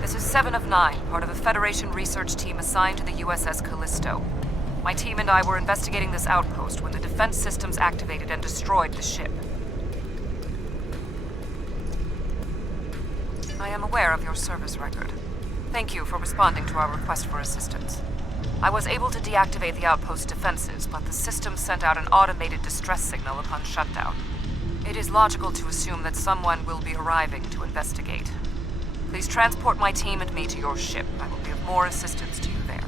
This is 7 of 9, part of a Federation research team assigned to the USS Callisto. My team and I were investigating this outpost when the defense systems activated and destroyed the ship. I am aware of your service record. Thank you for responding to our request for assistance. I was able to deactivate the outpost's defenses, but the system sent out an automated distress signal upon shutdown. It is logical to assume that someone will be arriving to investigate. Please transport my team and me to your ship. I will be of more assistance to you there.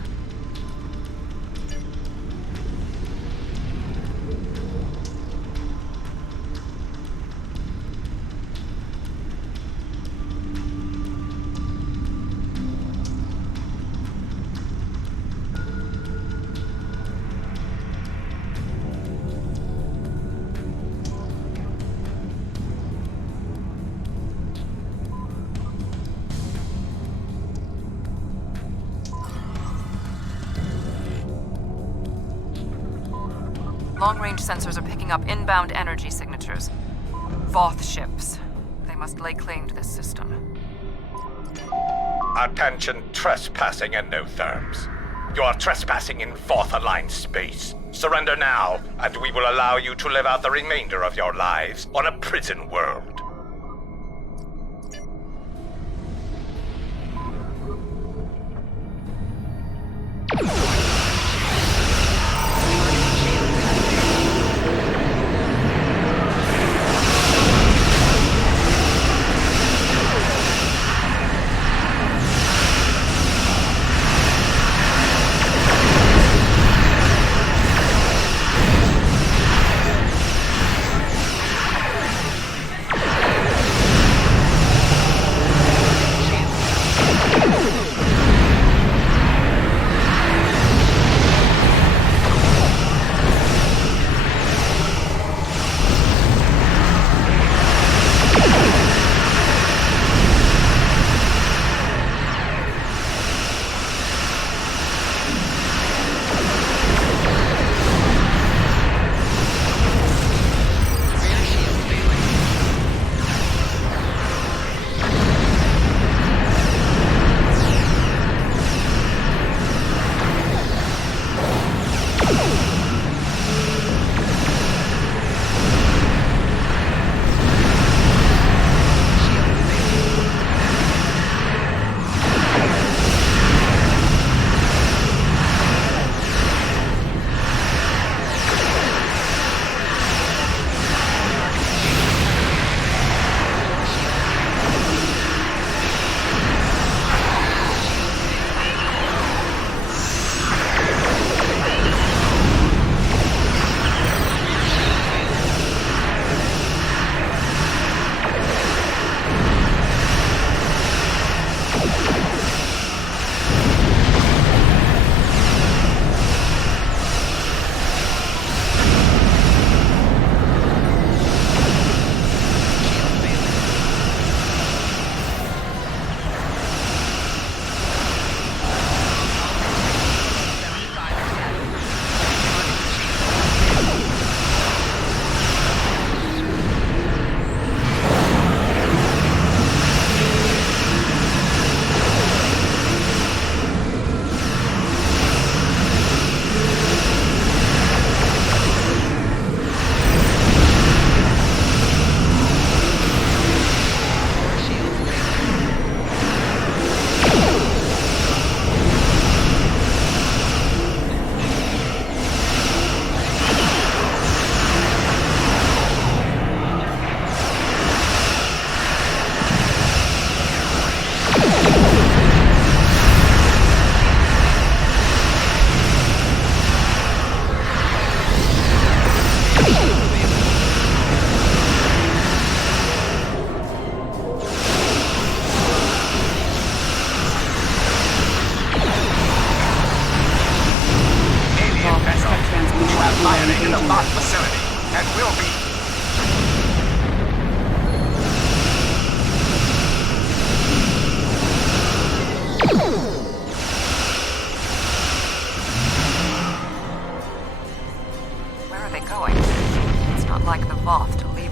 Long-range sensors are picking up inbound energy signatures. Voth ships. They must lay claim to this system. Attention, trespassing endotherms. You are trespassing in Voth-aligned space. Surrender now, and we will allow you to live out the remainder of your lives on a prison world.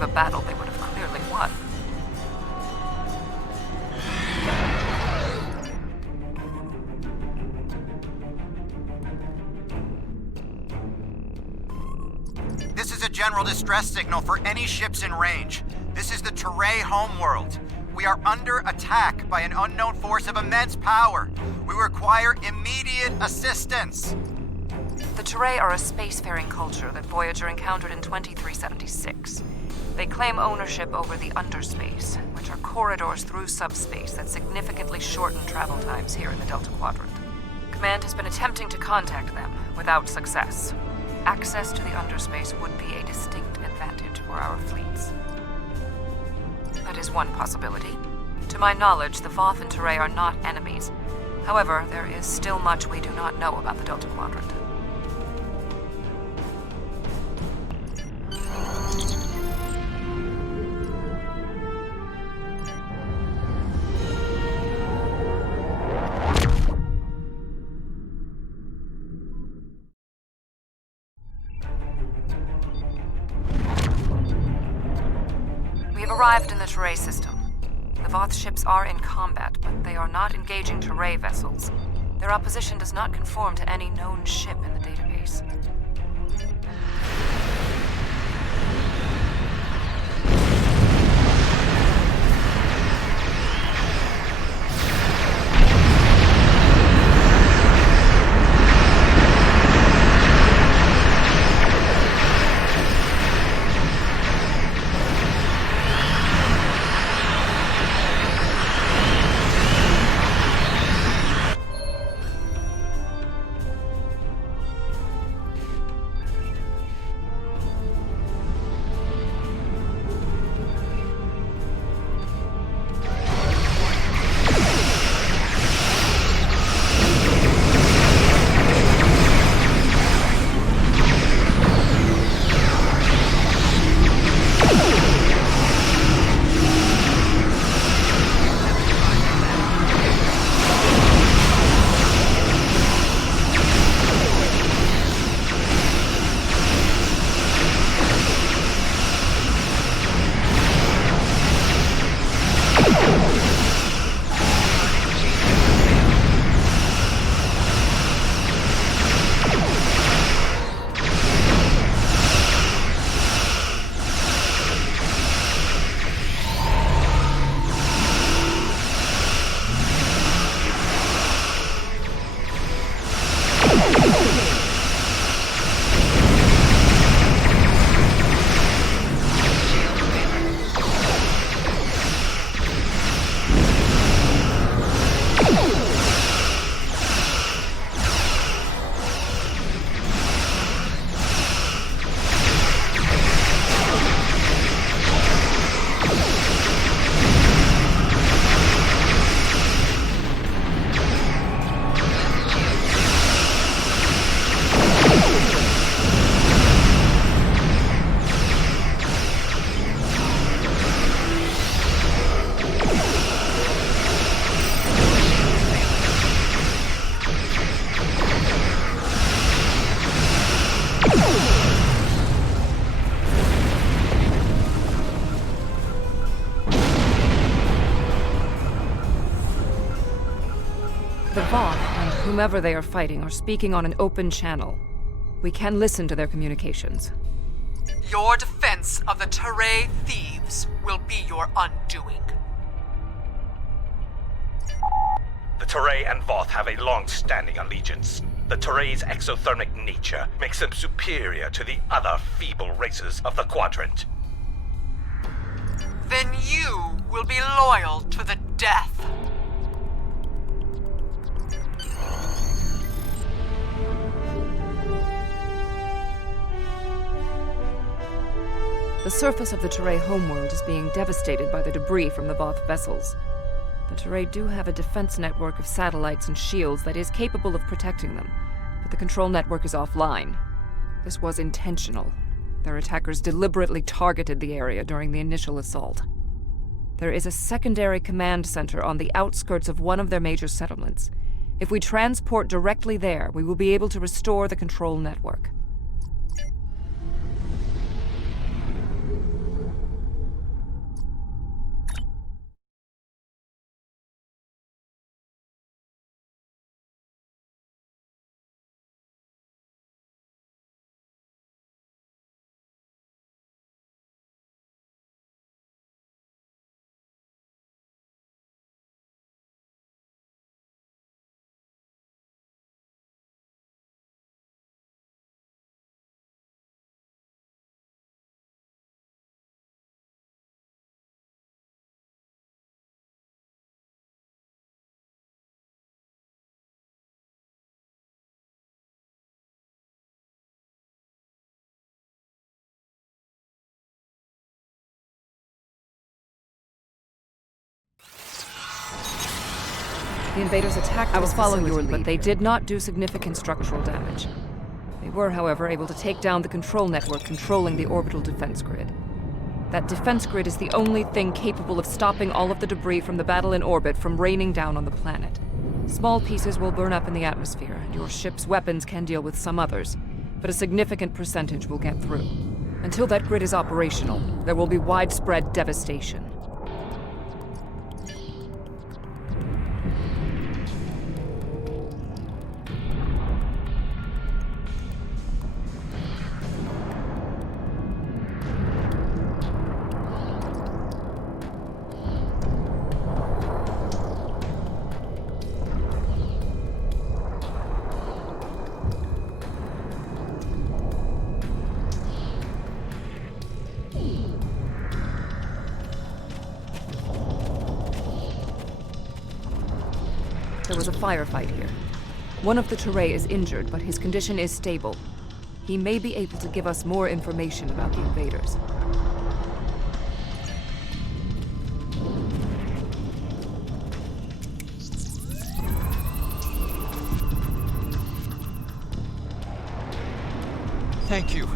of a battle they would have clearly won. This is a general distress signal for any ships in range. This is the Teray homeworld. We are under attack by an unknown force of immense power. We require immediate assistance. The Teray are a spacefaring culture that Voyager encountered in 2376. They claim ownership over the underspace, which are corridors through subspace that significantly shorten travel times here in the Delta Quadrant. Command has been attempting to contact them, without success. Access to the underspace would be a distinct advantage for our fleets. That is one possibility. To my knowledge, the Voth and Teray are not enemies. However, there is still much we do not know about the Delta Quadrant. We have arrived in the Teray system. The Voth ships are in combat, but they are not engaging Teray vessels. Their opposition does not conform to any known ship in the database. The Voth and whomever they are fighting are speaking on an open channel. We can listen to their communications. Your defense of the Teray thieves will be your undoing. The Teray and Voth have a long-standing allegiance. The Teray's exothermic nature makes them superior to the other feeble races of the Quadrant. Then you will be loyal to the death. The surface of the Teray homeworld is being devastated by the debris from the Voth vessels. The Teray do have a defense network of satellites and shields that is capable of protecting them, but the control network is offline. This was intentional. Their attackers deliberately targeted the area during the initial assault. There is a secondary command center on the outskirts of one of their major settlements. If we transport directly there, we will be able to restore the control network. The invaders attacked I will this follow facility, your lead. but they did not do significant structural damage. They were, however, able to take down the control network controlling the orbital defense grid. That defense grid is the only thing capable of stopping all of the debris from the battle in orbit from raining down on the planet. Small pieces will burn up in the atmosphere, and your ship's weapons can deal with some others, but a significant percentage will get through. Until that grid is operational, there will be widespread devastation. There was a firefight here. One of the Teray is injured, but his condition is stable. He may be able to give us more information about the invaders. Thank you.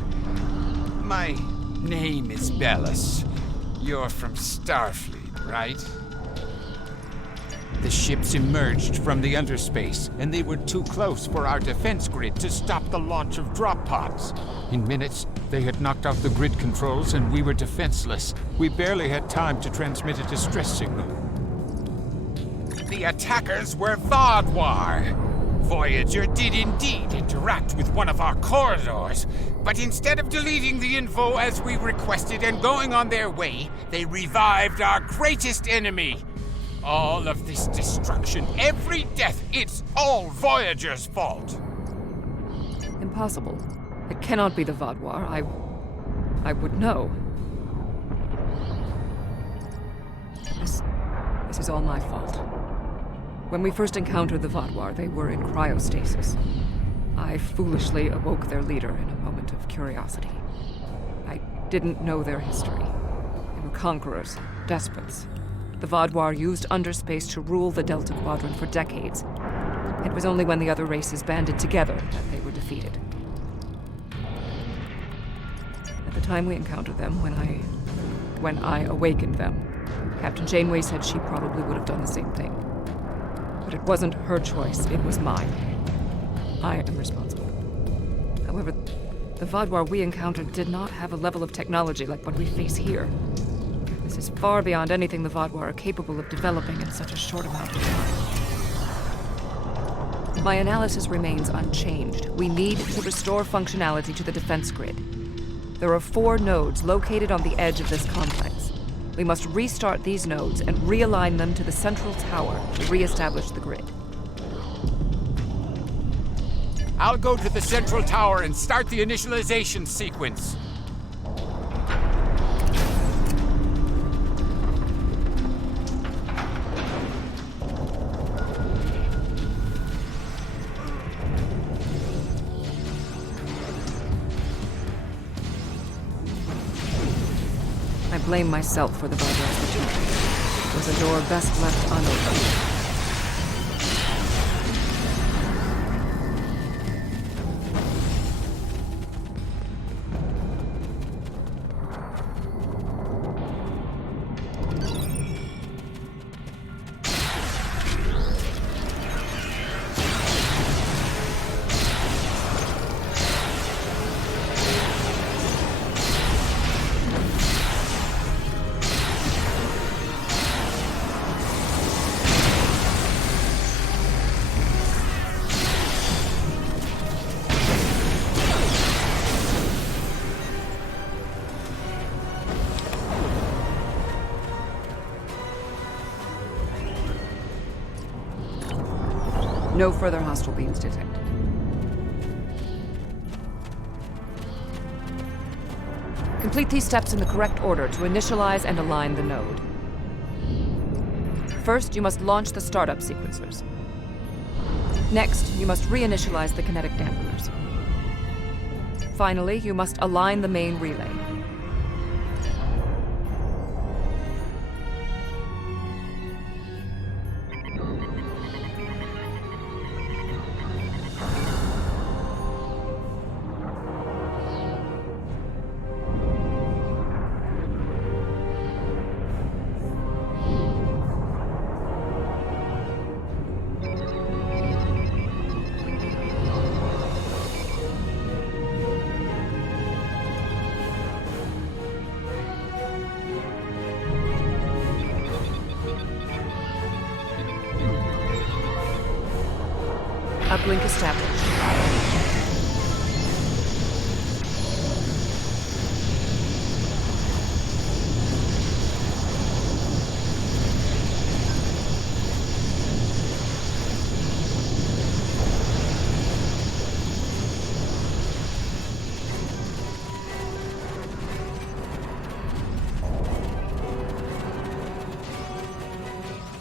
My name is Bellis. You're from Starfleet, right? The ships emerged from the underspace, and they were too close for our defense grid to stop the launch of drop pods. In minutes, they had knocked out the grid controls, and we were defenseless. We barely had time to transmit a distress signal. The attackers were Vaadwaur. Voyager did indeed interact with one of our corridors, but instead of deleting the info as we requested and going on their way, they revived our greatest enemy. All of this destruction, every death, it's all Voyager's fault. Impossible. It cannot be the Vaadwaur. I would know. This is all my fault. When we first encountered the Vaadwaur, they were in cryostasis. I foolishly awoke their leader in a moment of curiosity. I didn't know their history. They were conquerors, despots. The Vaadwaur used underspace to rule the Delta Quadrant for decades. It was only when the other races banded together that they were defeated. At the time we encountered them, when I awakened them, Captain Janeway said she probably would have done the same thing. But it wasn't her choice, it was mine. I am responsible. However, the Vaadwaur we encountered did not have a level of technology like what we face here. This is far beyond anything the Vaadwaur are capable of developing in such a short amount of time. My analysis remains unchanged. We need to restore functionality to the defense grid. There are 4 nodes located on the edge of this complex. We must restart these nodes and realign them to the central tower to re-establish the grid. I'll go to the central tower and start the initialization sequence. I blame myself for the Vaadwaur's retreat. It was a door best left unopened. No further hostile beams detected. Complete these steps in the correct order to initialize and align the node. First, you must launch the startup sequencers. Next, you must reinitialize the kinetic dampeners. Finally, you must align the main relay. Uplink established.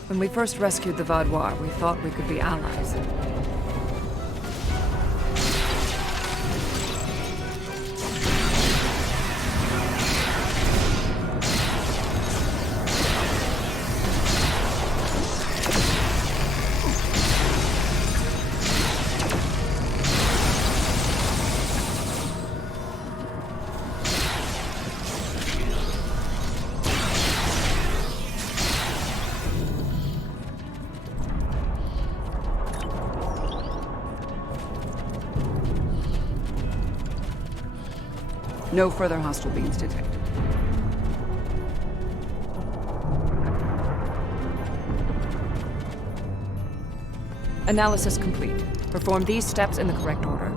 When we first rescued the Vaudois, we thought we could be allies. No further hostile beings detected. Analysis complete. Perform these steps in the correct order.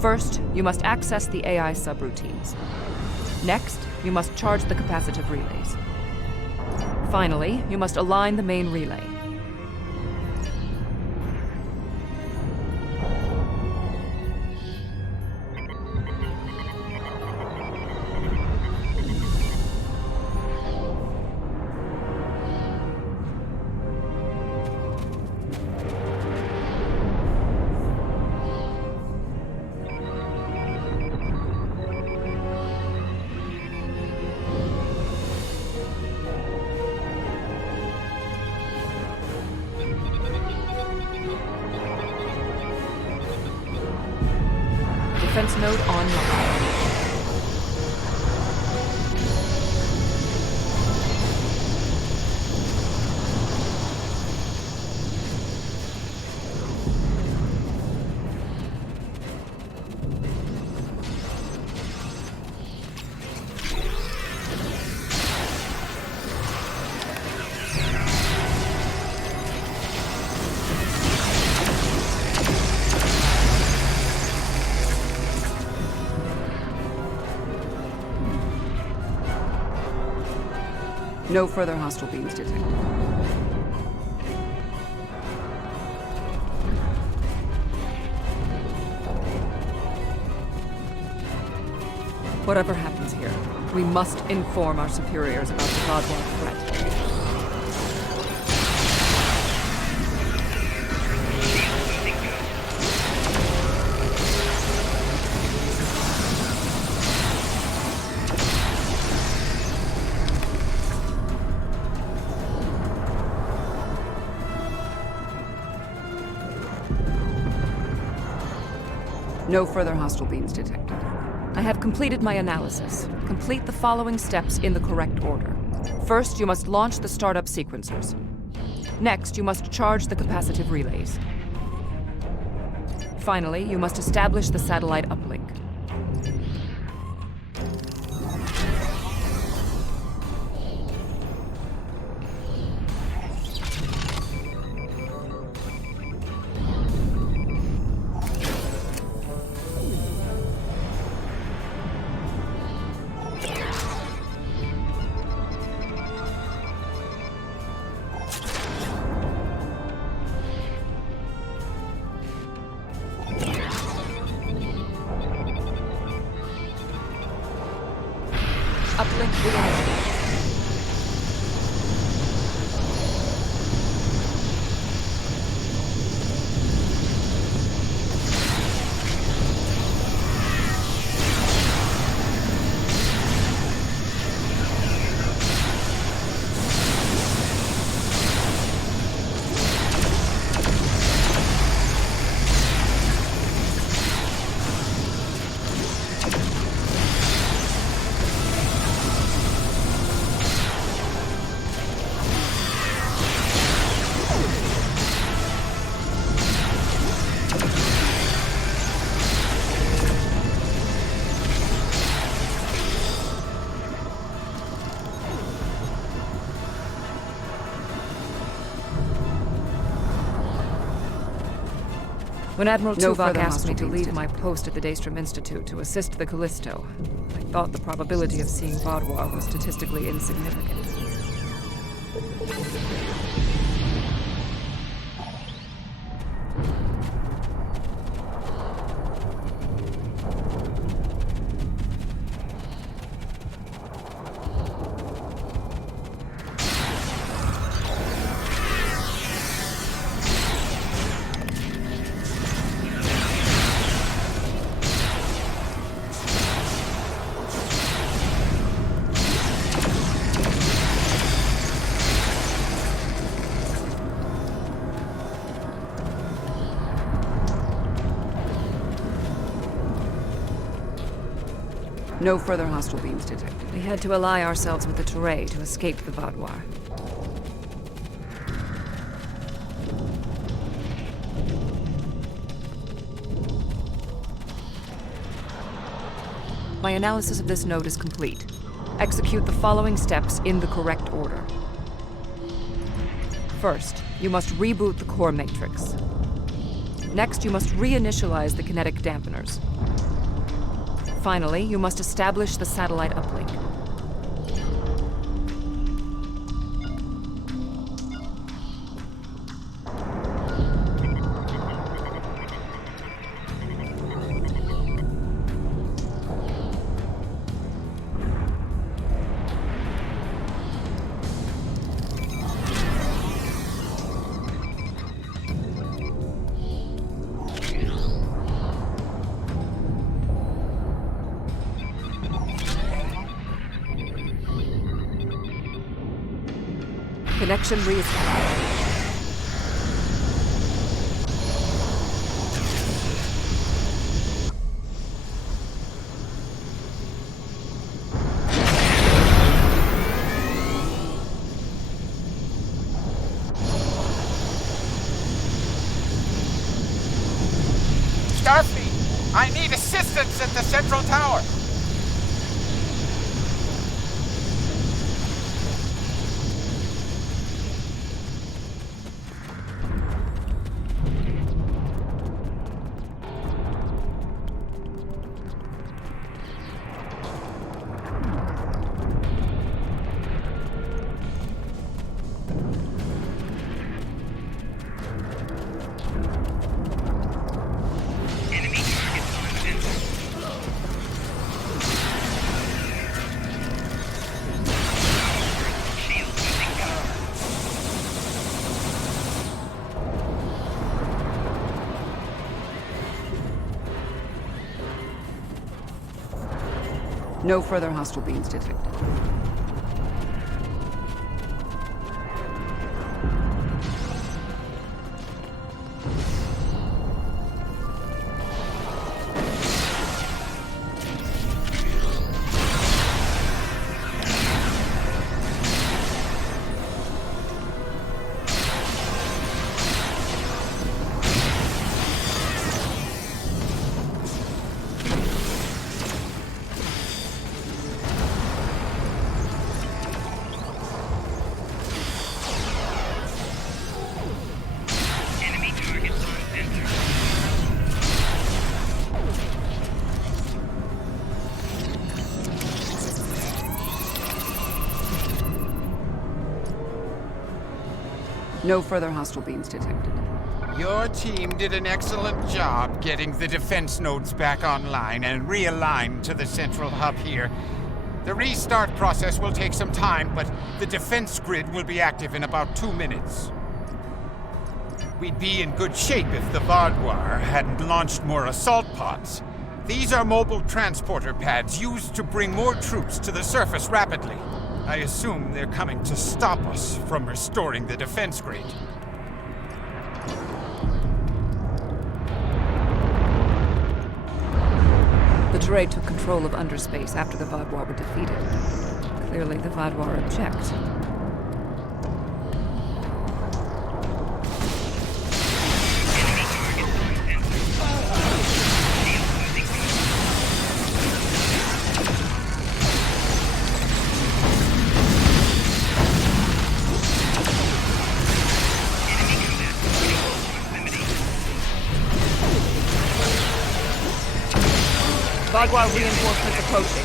First, you must access the AI subroutines. Next, you must charge the capacitive relays. Finally, you must align the main relay. Defense node online. No further hostile beings detected. Whatever happens here, we must inform our superiors about the Vaudois threat. No further hostile beings detected. I have completed my analysis. Complete the following steps in the correct order. First, you must launch the startup sequencers. Next, you must charge the capacitive relays. Finally, you must establish the satellite uplink. When Admiral No Tuvok further asked me to hostile leave beams my post at the Daystrom Institute to assist the Callisto, I thought the probability of seeing Vaadwaur was statistically insignificant. No further hostile beams detected. We had to ally ourselves with the Teray to escape the Vaadwaur. My analysis of this node is complete. Execute the following steps in the correct order. First, you must reboot the core matrix. Next, you must reinitialize the kinetic dampeners. Finally, you must establish the satellite uplink. Connection reestablished. Starfleet, I need assistance at the central tower. No further hostile beams detected. No further hostile beams detected. Your team did an excellent job getting the defense nodes back online and realigned to the central hub here. The restart process will take some time, but the defense grid will be active in about 2 minutes. We'd be in good shape if the Vaadwaur hadn't launched more assault pods. These are mobile transporter pads used to bring more troops to the surface rapidly. I assume they're coming to stop us from restoring the defense grid. The Teray took control of underspace after the Vaadwaur were defeated. Clearly, the Vaadwaur object. Vaguar reinforcements approaching.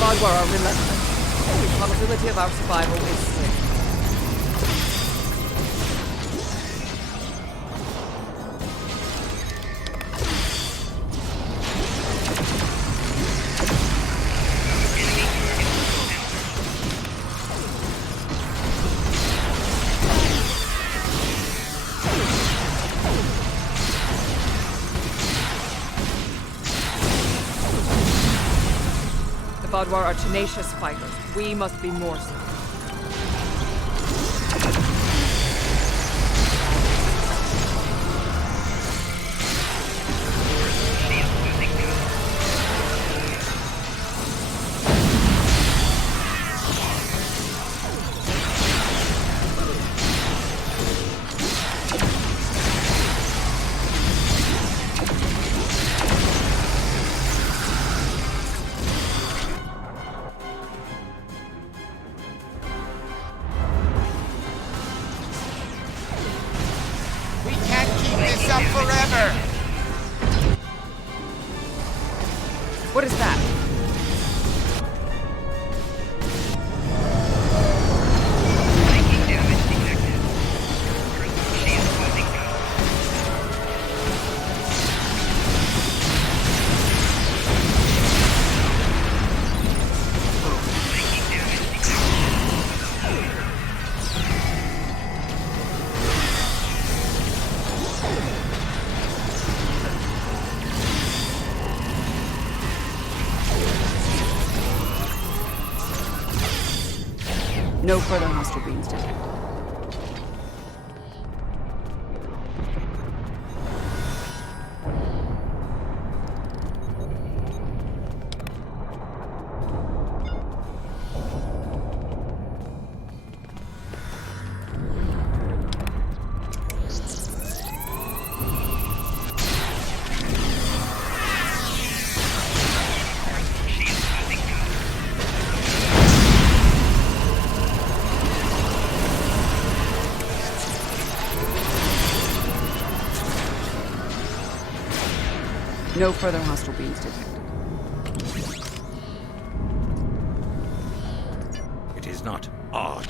Vaguar are relentless. The probability of our survival is slim. The Vaguar are tenacious fighters. We must be more so. We can't keep this up forever! What is that? No further hostile beams detected. No further hostile beams detected. It is not odd.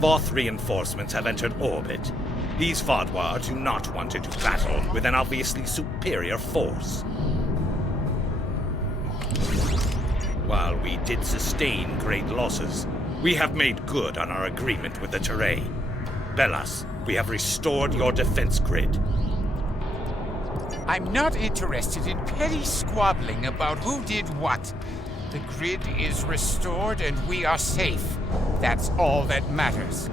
Voth reinforcements have entered orbit. These Vaguar do not want to do battle with an obviously superior force. While we did sustain great losses, we have made good on our agreement with the Teray. Bellas, we have restored your defense grid. I'm not interested in petty squabbling about who did what. The grid is restored and we are safe. That's all that matters.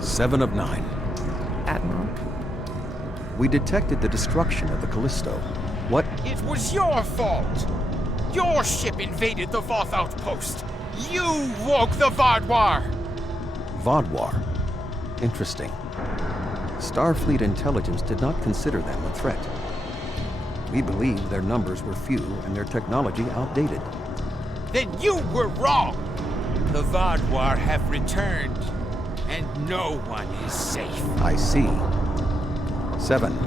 Seven of 9. Admiral. We detected the destruction of the Callisto. What? It was your fault! Your ship invaded the Voth outpost! You woke the Vaguar! Vaguar. Interesting. Starfleet intelligence did not consider them a threat. We believe their numbers were few and their technology outdated. Then you were wrong! The Vaguar have returned, and no one is safe. I see. 7.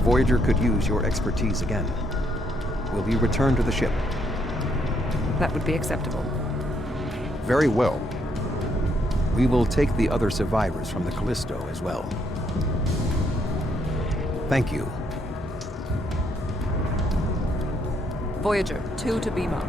Voyager could use your expertise again. Will you return to the ship? That would be acceptable. Very well. We will take the other survivors from the Callisto as well. Thank you. Voyager, 2 to beam up.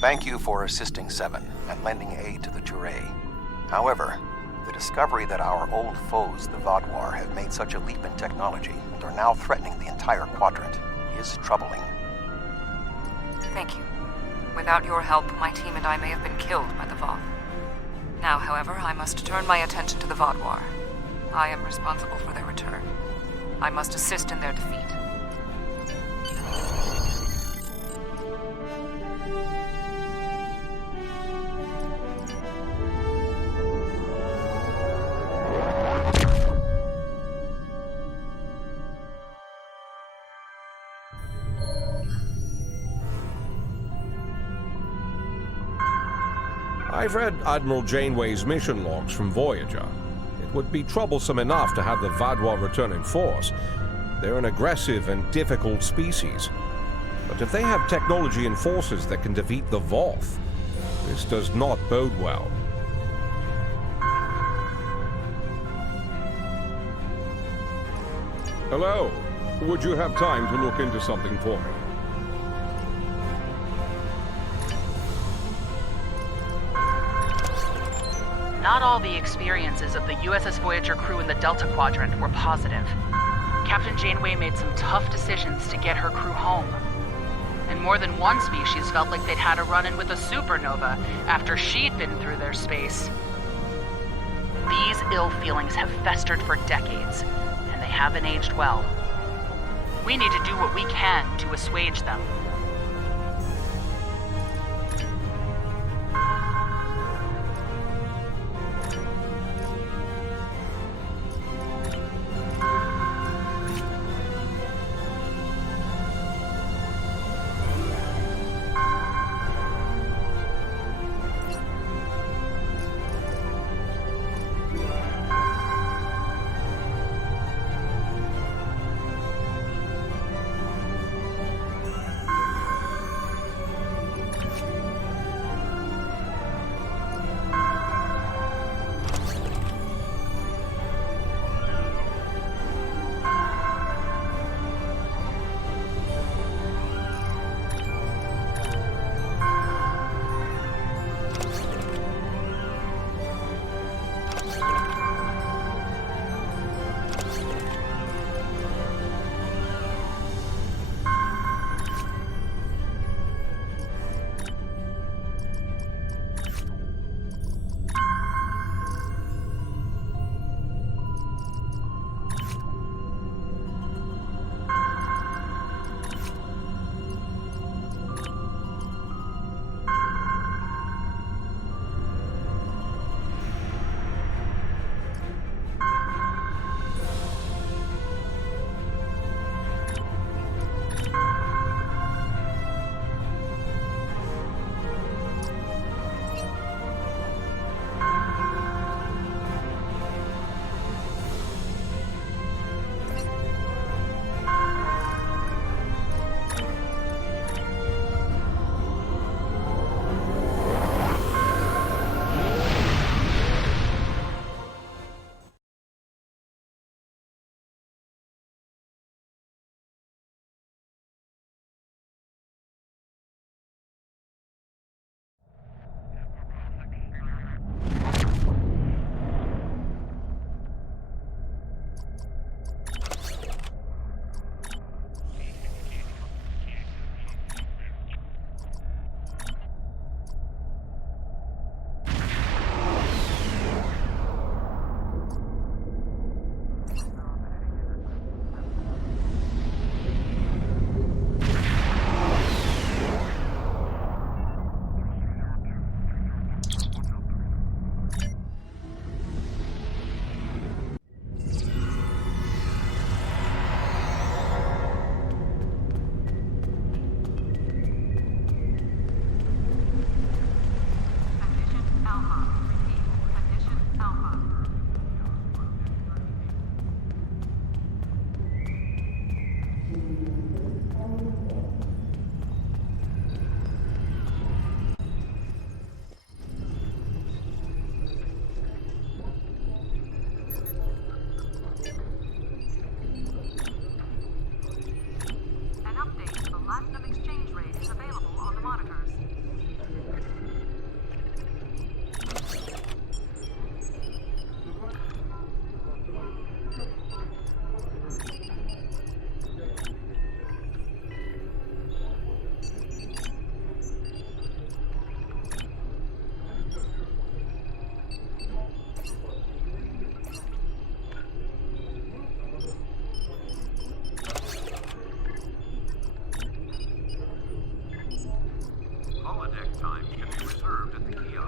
Thank you for assisting Seven and lending aid to the Touré. However, the discovery that our old foes, the Vaadwaur, have made such a leap in technology and are now threatening the entire quadrant is troubling. Thank you. Without your help, my team and I may have been killed by the Vaad. Now, however, I must turn my attention to the Vaadwaur. I am responsible for their return. I must assist in their defeat. I've read Admiral Janeway's mission logs from Voyager. It would be troublesome enough to have the Vaadwaur return in force. They're an aggressive and difficult species. But if they have technology and forces that can defeat the Voth, this does not bode well. Hello. Would you have time to look into something for me? Not all the experiences of the USS Voyager crew in the Delta Quadrant were positive. Captain Janeway made some tough decisions to get her crew home. And more than one species felt like they'd had a run-in with a supernova after she'd been through their space. These ill feelings have festered for decades, and they haven't aged well. We need to do what we can to assuage them.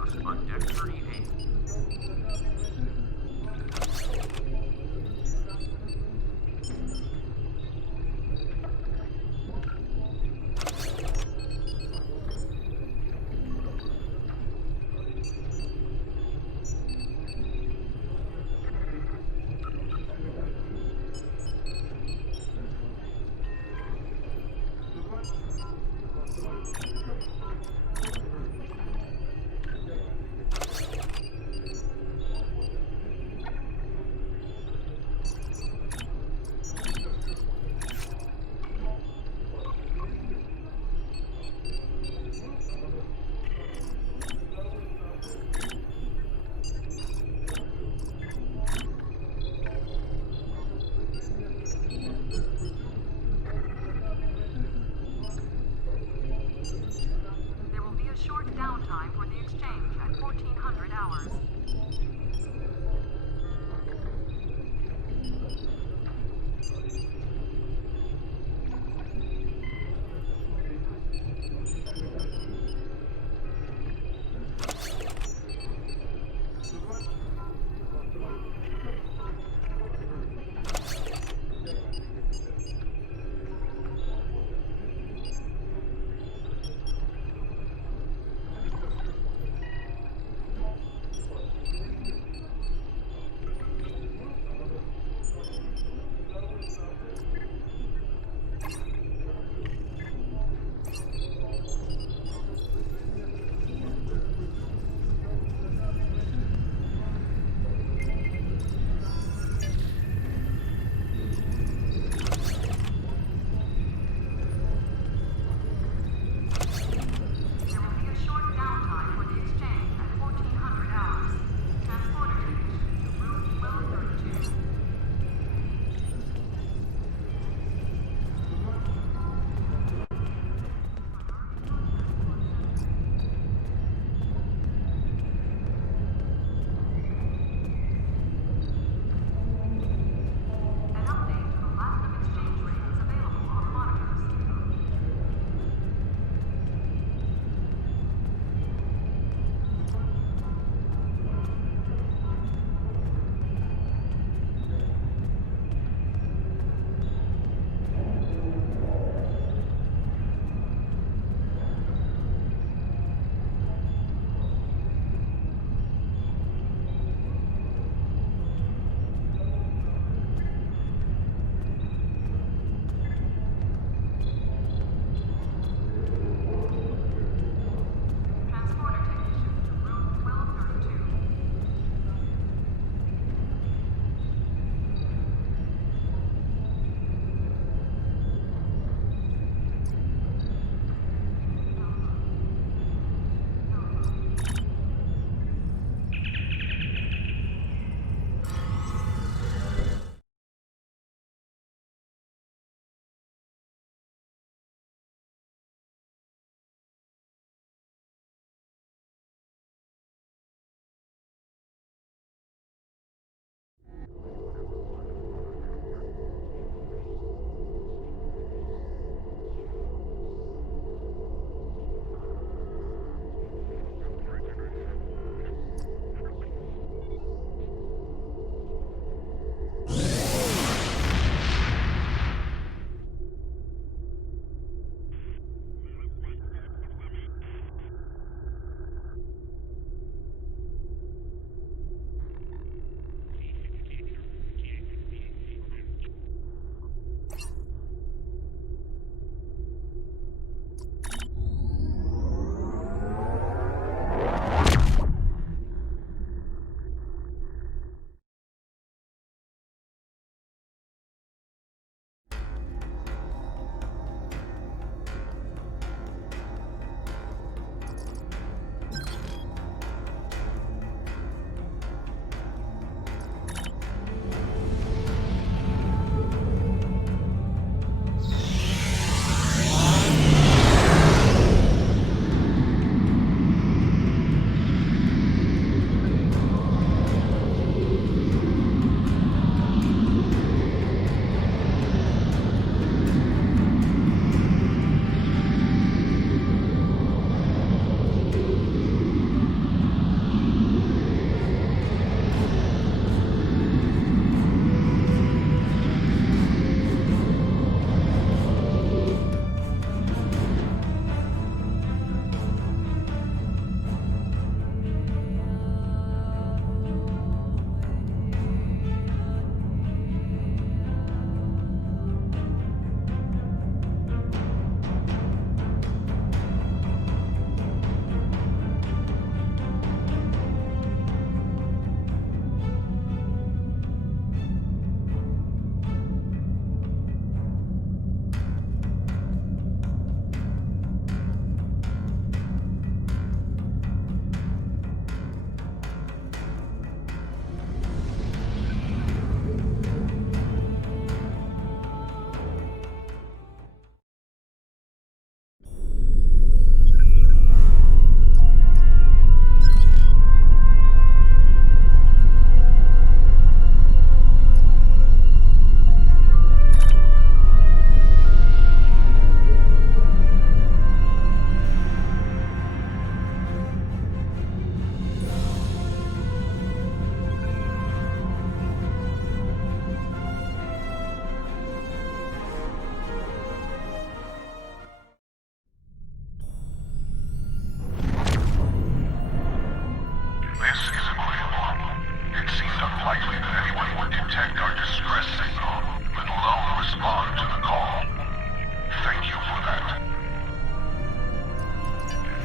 outpost on deck 38. There will be a short downtime for the exchange at 1400 hours.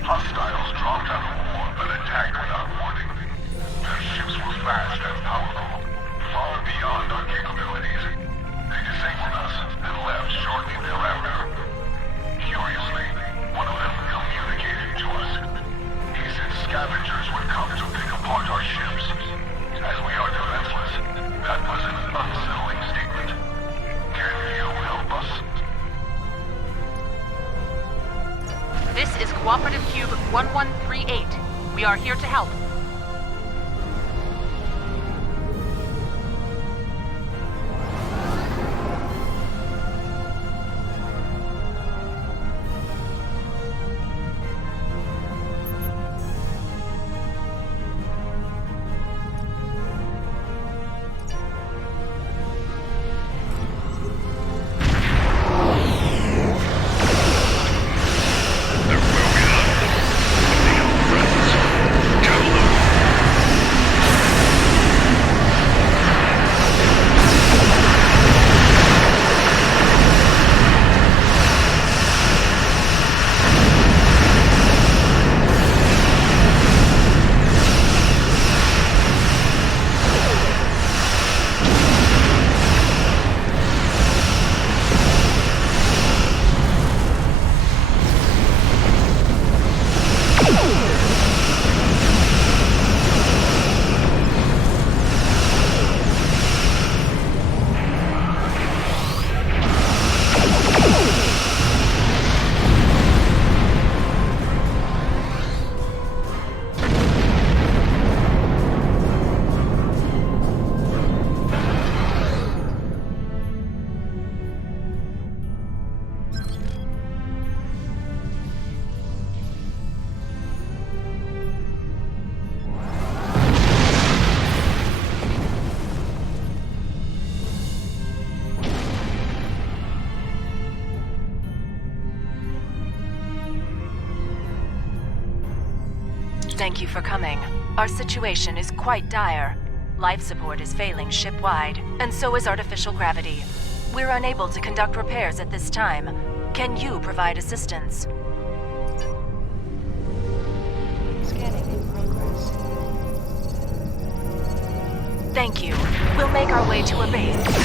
Hostiles dropped out of warp and attacked without warning. Their ships were fast and powerful, far beyond our capabilities. They disabled us and left shortly thereafter. Curiously, one of them communicated to us. He said scavengers would come to pick apart our ships. As we are defenseless, that was an unsettling statement. Can you help us? This is Cooperative Cube 1138. We are here to help. Thank you for coming. Our situation is quite dire. Life support is failing ship-wide, and so is artificial gravity. We're unable to conduct repairs at this time. Can you provide assistance? Scanning in progress. Thank you. We'll make our way to a base.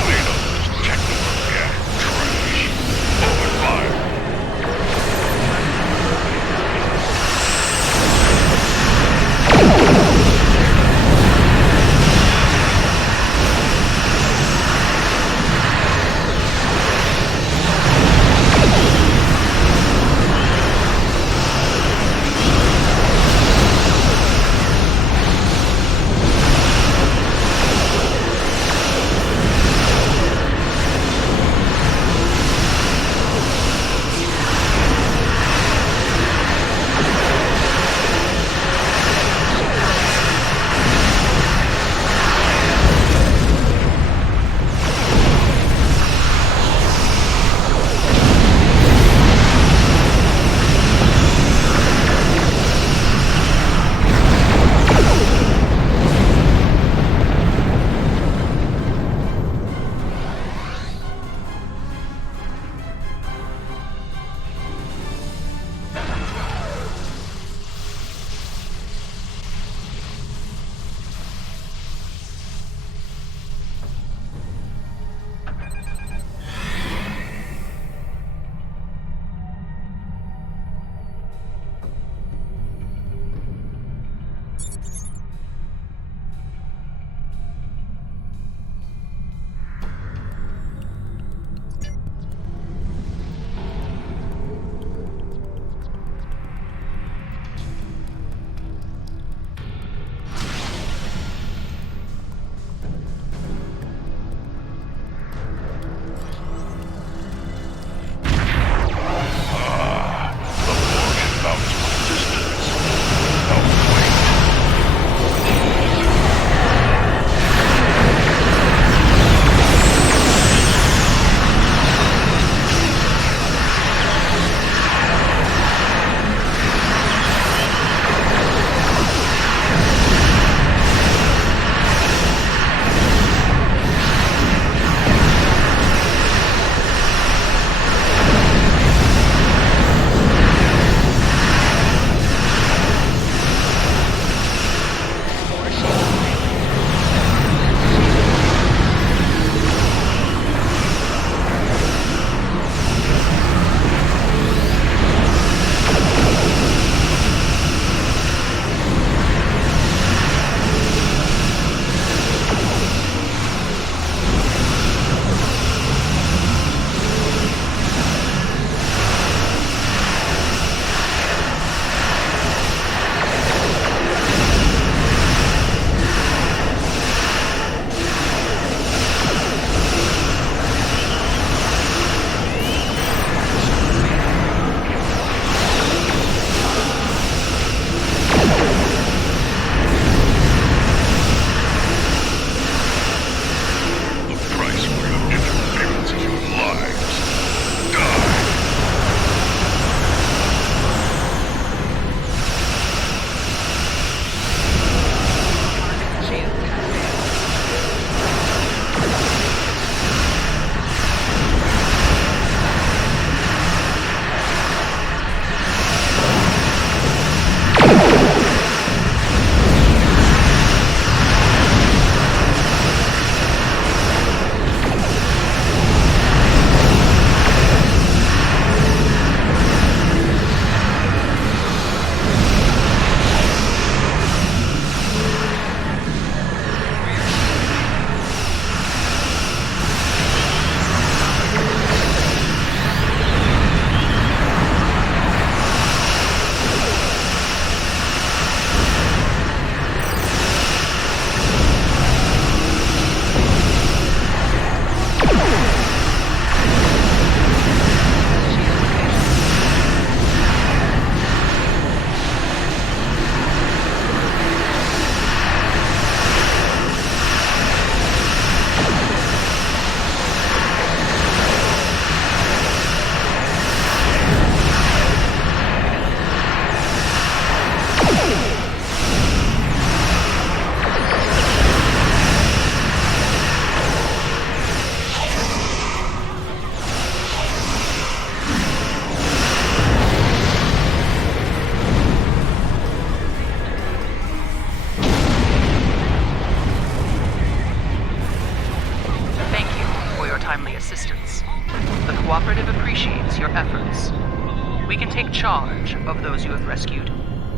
We can take charge of those you have rescued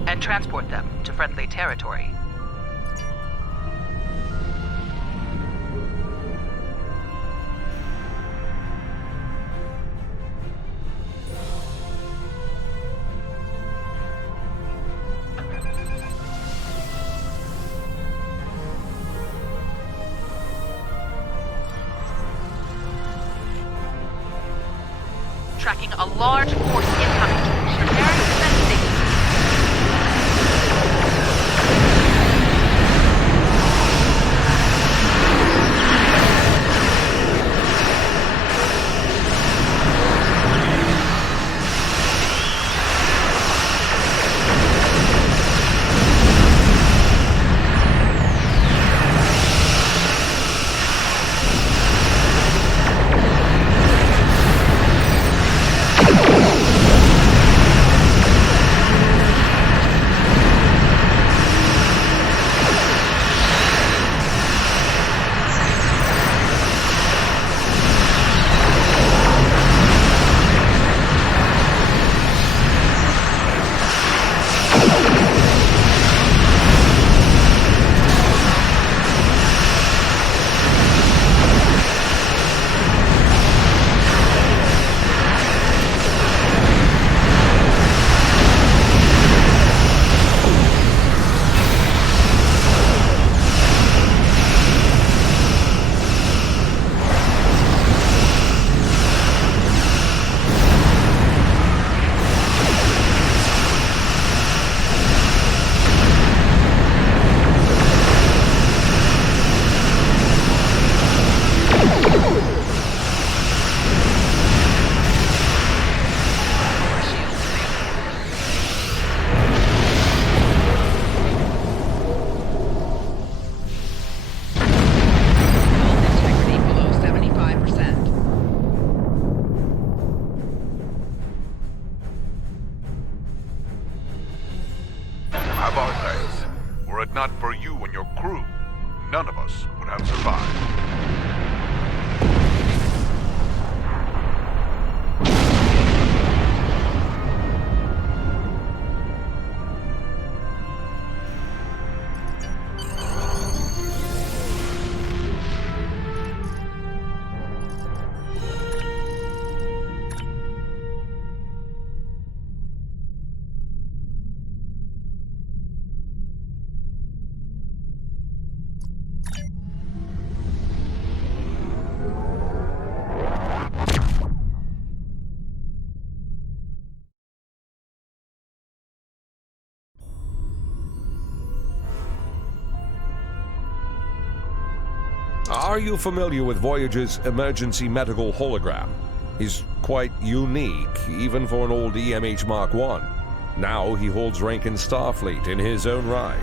and transport them to friendly territory. Tracking a large force incoming. Prepare to defend station. Were it not for you and your crew, none of us would have survived. Are you familiar with Voyager's emergency medical hologram? He's quite unique, even for an old EMH Mark I. Now he holds rank in Starfleet in his own right.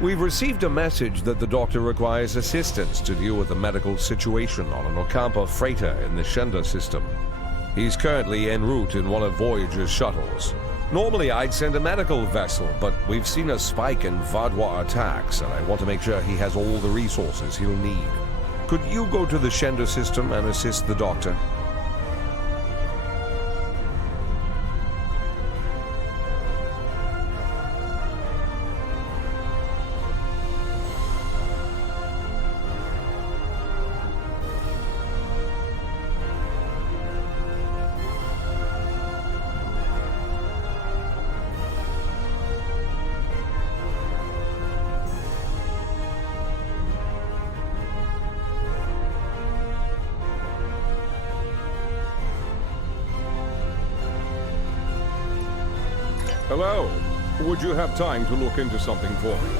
We've received a message that the Doctor requires assistance to deal with a medical situation on an Ocampa freighter in the Shenda system. He's currently en route in one of Voyager's shuttles. Normally I'd send a medical vessel, but we've seen a spike in Vadwa attacks, and I want to make sure he has all the resources he'll need. Could you go to the Shenda system and assist the Doctor? Hello. Would you have time to look into something for me?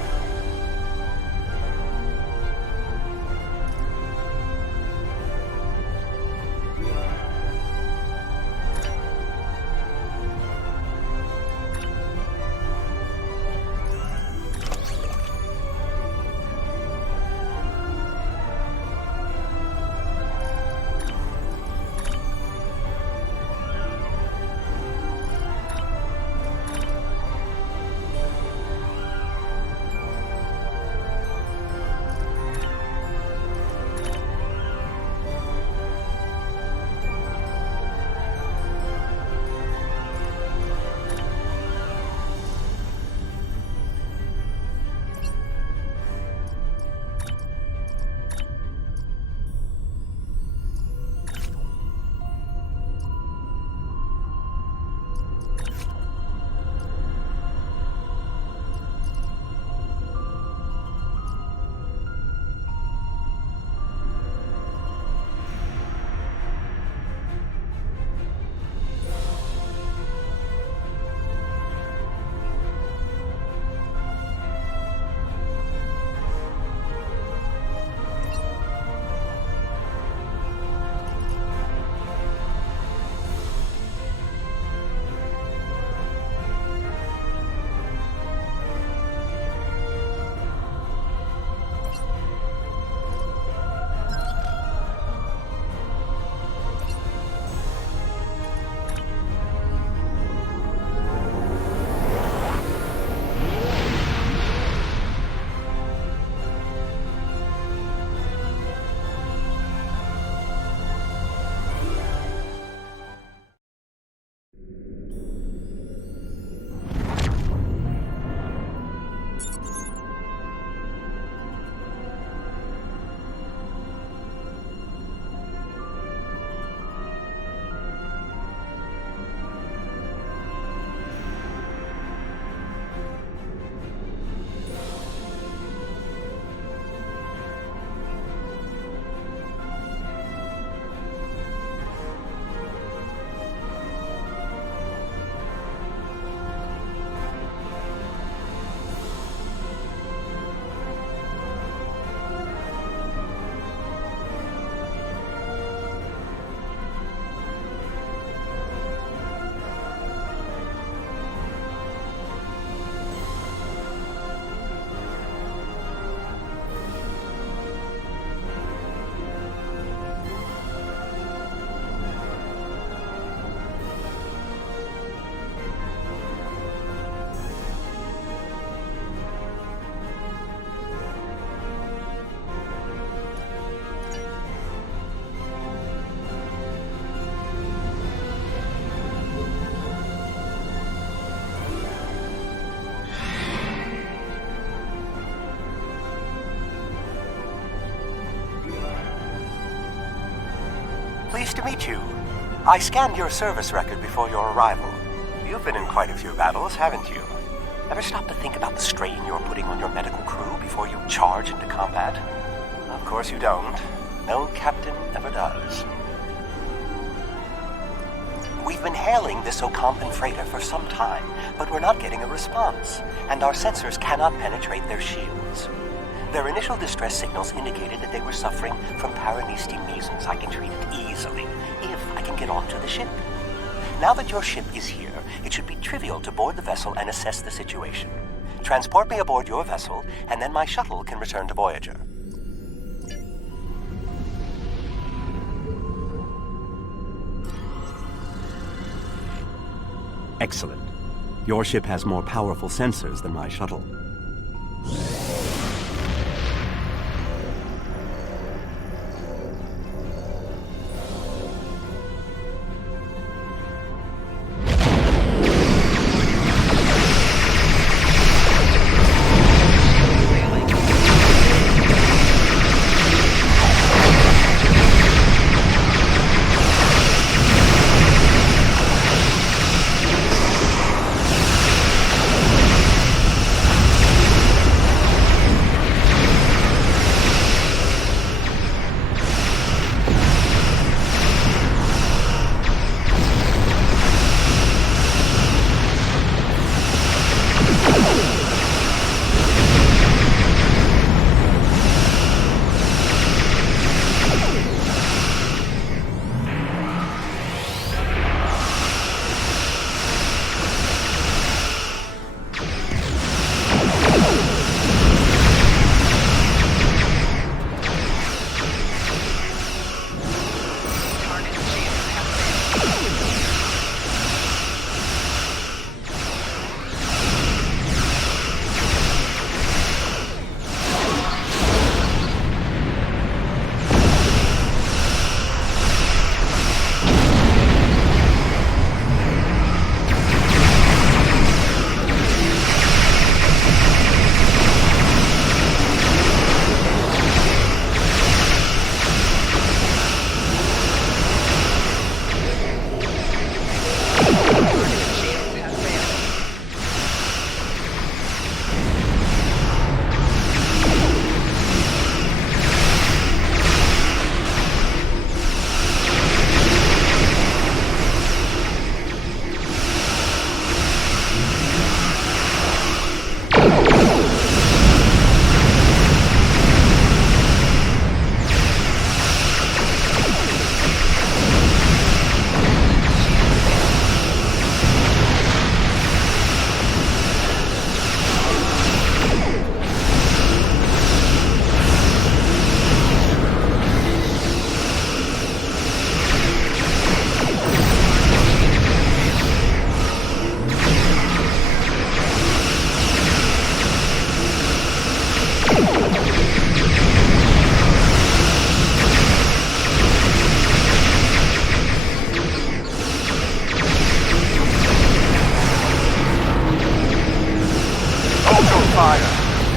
I scanned your service record before your arrival. You've been in quite a few battles, haven't you? Ever stop to think about the strain you're putting on your medical crew before you charge into combat? Of course you don't. No captain ever does. We've been hailing this Ocampan freighter for some time, but we're not getting a response, and our sensors cannot penetrate their shields. Their initial distress signals indicated that they were suffering from Paranesti measles. I can treat it easily, if I can get onto the ship. Now that your ship is here, it should be trivial to board the vessel and assess the situation. Transport me aboard your vessel, and then my shuttle can return to Voyager. Excellent. Your ship has more powerful sensors than my shuttle.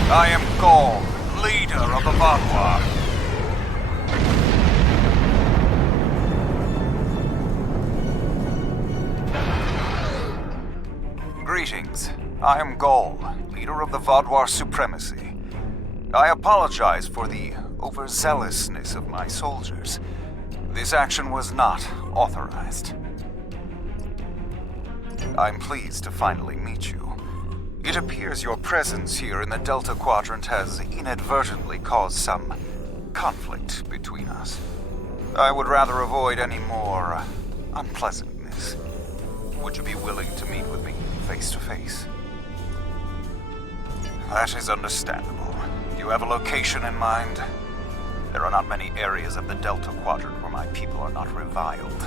I am Gaul, leader of the Vatwa. Greetings. I am Gaul, leader of the Vatwa Supremacy. I apologize for the overzealousness of my soldiers. This action was not authorized. I'm pleased to finally meet you. It appears your presence here in the Delta Quadrant has inadvertently caused some conflict between us. I would rather avoid any more unpleasantness. Would you be willing to meet with me face to face? That is understandable. Do you have a location in mind? There are not many areas of the Delta Quadrant where my people are not reviled.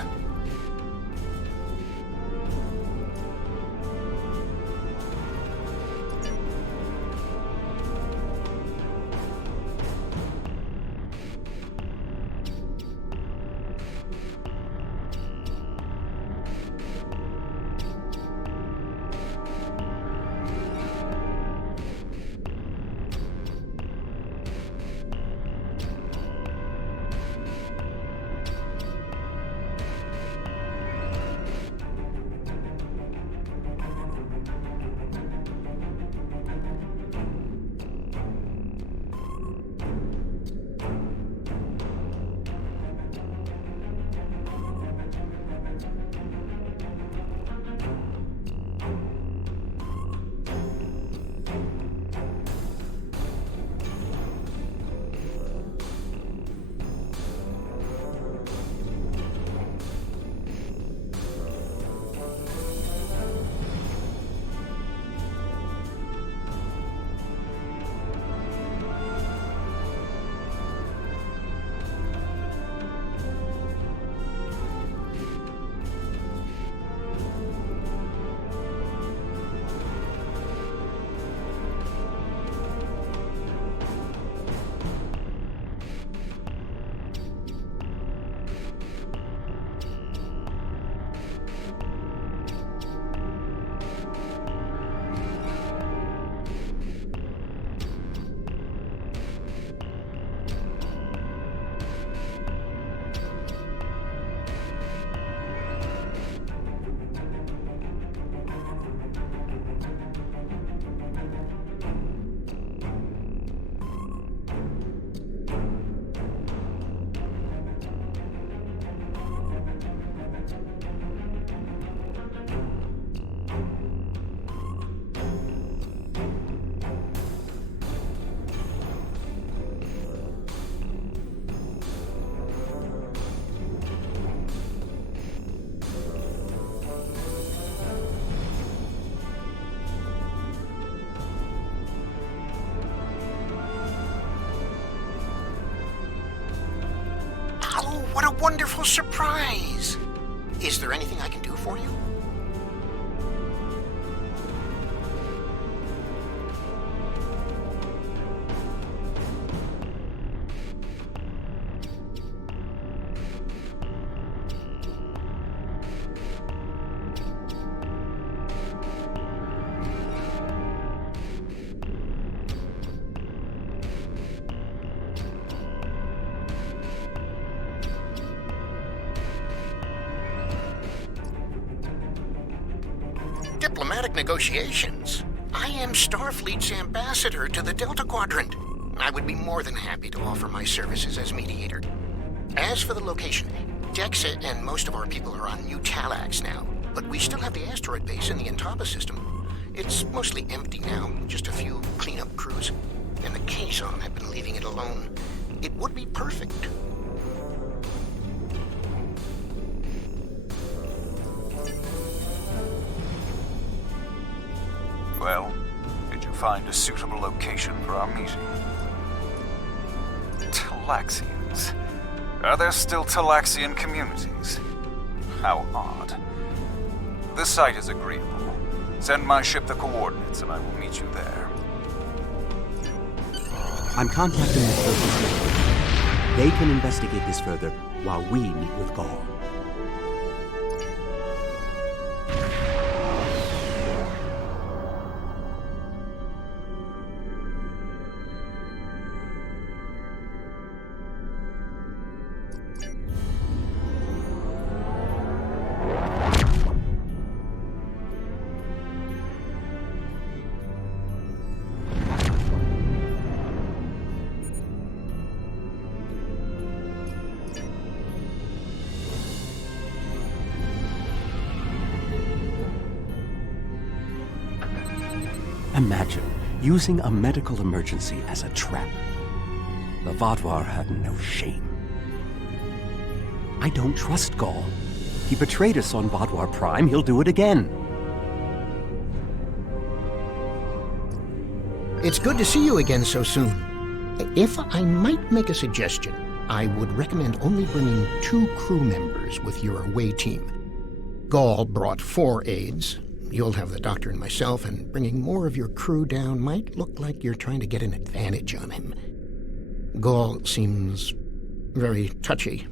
wonderful surprise. Is there anything I can do for you? Diplomatic negotiations. I am Starfleet's ambassador to the Delta Quadrant. I would be more than happy to offer my services as mediator. As for the location, Dexa and most of our people are on New Talax now, but we still have the asteroid base in the Intaba system. It's mostly empty now, just a few cleanup crews, and the Kazon have been leaving it alone. It would be perfect. Well, did you find a suitable location for our meeting? Talaxians. Are there still Talaxian communities? How odd. The site is agreeable. Send my ship the coordinates and I will meet you there. I'm contacting the Surface. They can investigate this further while we meet with Gaul. Imagine using a medical emergency as a trap. The Vaadwaur had no shame. I don't trust Gaul. He betrayed us on Vaadwaur Prime. He'll do it again. It's good to see you again so soon. If I might make a suggestion, I would recommend only bringing 2 crew members with your away team. Gaul brought 4 aides. You'll have the doctor and myself, and bringing more of your crew down might look like you're trying to get an advantage on him. Gaul seems very touchy.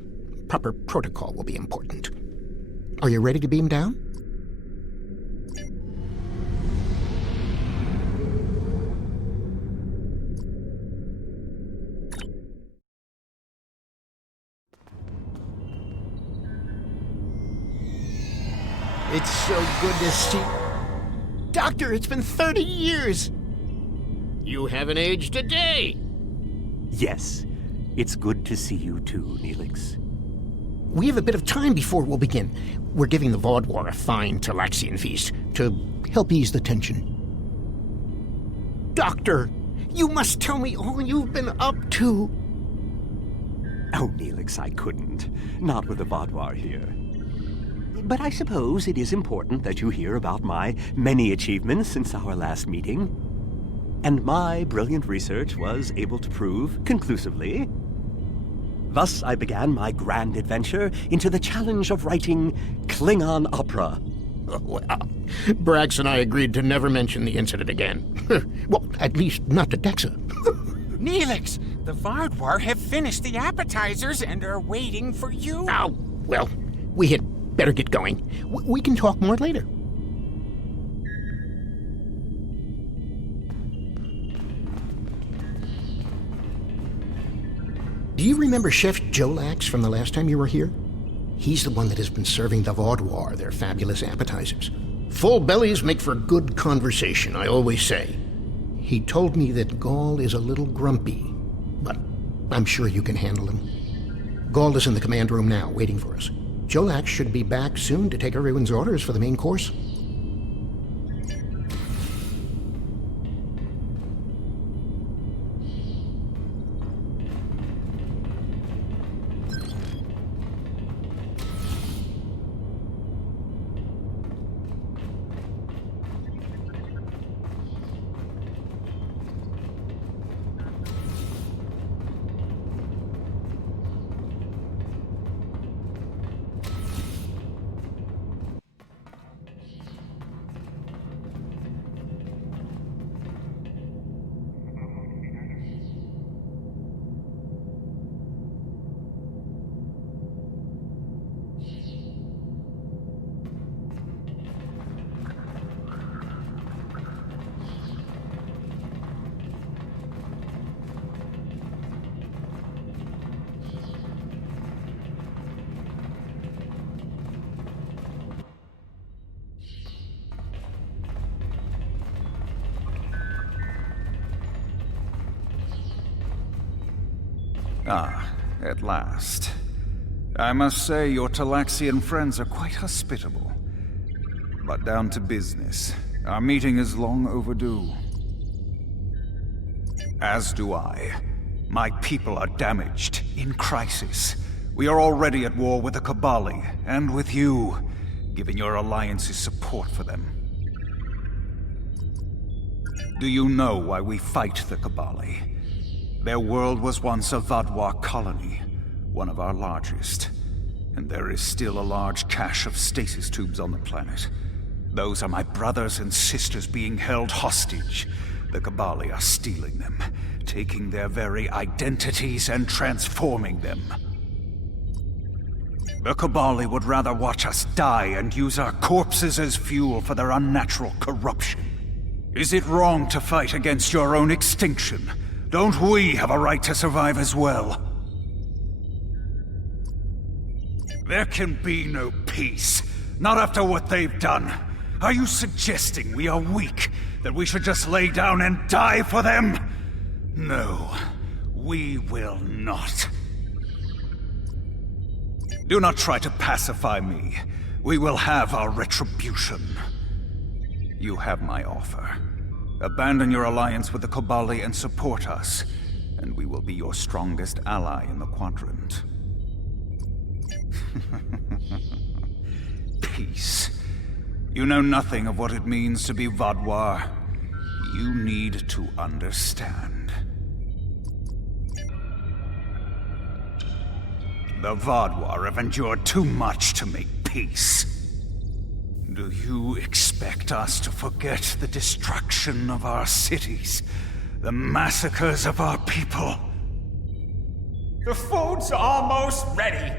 Proper protocol will be important. Are you ready to beam down? It's so good to see... Doctor, it's been 30 years! You haven't aged a day! Yes, it's good to see you too, Neelix. We have a bit of time before we'll begin. We're giving the Vaadwaur a fine Talaxian feast to help ease the tension. Doctor, you must tell me all you've been up to. Oh, Neelix, I couldn't. Not with the Vaadwaur here. But I suppose it is important that you hear about my many achievements since our last meeting. And my brilliant research was able to prove conclusively. Thus, I began my grand adventure into the challenge of writing Klingon opera. Oh, well, Brax and I agreed to never mention the incident again. Well, at least not to Dexa. Neelix, the Vaadwaur have finished the appetizers and are waiting for you. Oh, well, we had better get going. We can talk more later. Do you remember Chef Jolax from the last time you were here? He's the one that has been serving the Vaadwaur their fabulous appetizers. Full bellies make for good conversation, I always say. He told me that Gaul is a little grumpy, but I'm sure you can handle him. Gaul is in the command room now, waiting for us. Jolax should be back soon to take everyone's orders for the main course. Ah, at last. I must say your Talaxian friends are quite hospitable. But down to business. Our meeting is long overdue. As do I. My people are damaged, in crisis. We are already at war with the Cabali, and with you, giving your alliances support for them. Do you know why we fight the Cabali? Their world was once a Vadwa colony, one of our largest. And there is still a large cache of stasis tubes on the planet. Those are my brothers and sisters being held hostage. The Cabali are stealing them, taking their very identities and transforming them. The Cabali would rather watch us die and use our corpses as fuel for their unnatural corruption. Is it wrong to fight against your own extinction? Don't we have a right to survive as well? There can be no peace, not after what they've done. Are you suggesting we are weak, that we should just lay down and die for them? No, we will not. Do not try to pacify me. We will have our retribution. You have my offer. Abandon your alliance with the Cabali and support us, and we will be your strongest ally in the Quadrant. Peace. You know nothing of what it means to be Vadwar. You need to understand. The Vadwar have endured too much to make peace. Do you expect us to forget the destruction of our cities? The massacres of our people? The food's almost ready.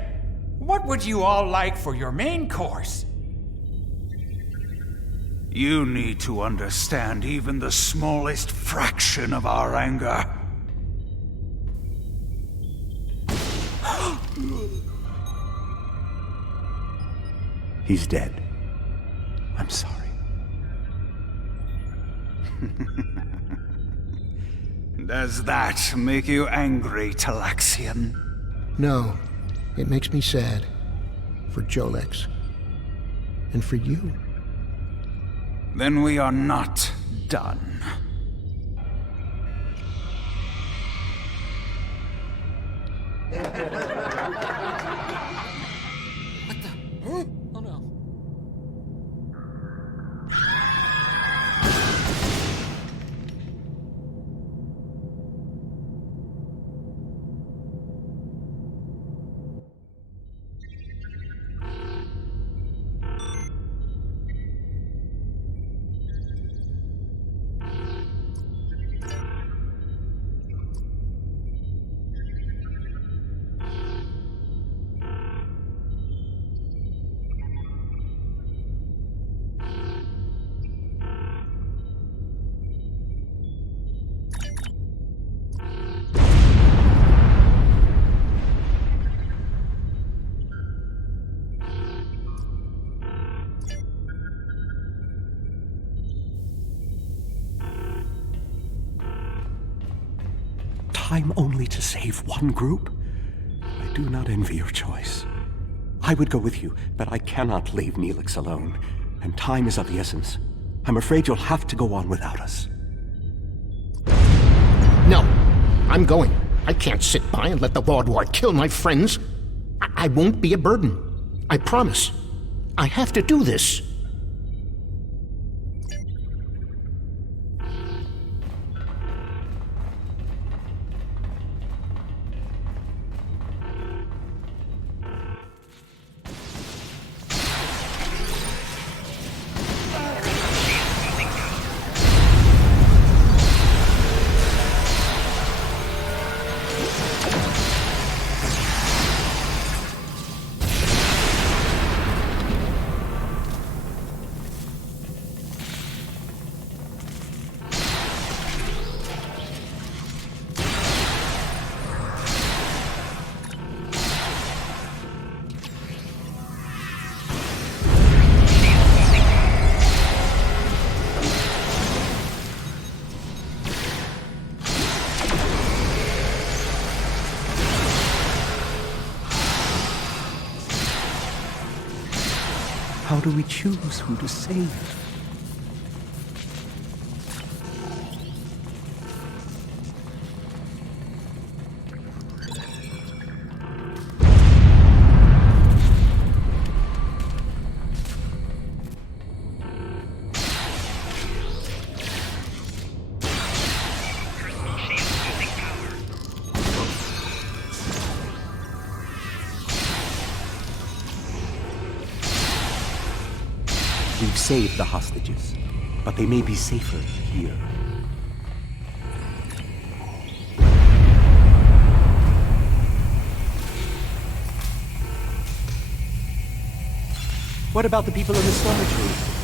What would you all like for your main course? You need to understand even the smallest fraction of our anger. He's dead. I'm sorry. Does that make you angry, Talaxian? No, it makes me sad. For Jolex. And for you. Then we are not done. Oh no. Time only to save one group? I do not envy your choice. I would go with you, but I cannot leave Neelix alone, and time is of the essence. I'm afraid you'll have to go on without us. No, I'm going. I can't sit by and let the Vaudwar kill my friends. I won't be a burden. I promise. I have to do this. how do we choose who to save? We've saved the hostages, but they may be safer here. What about the people in the storage room?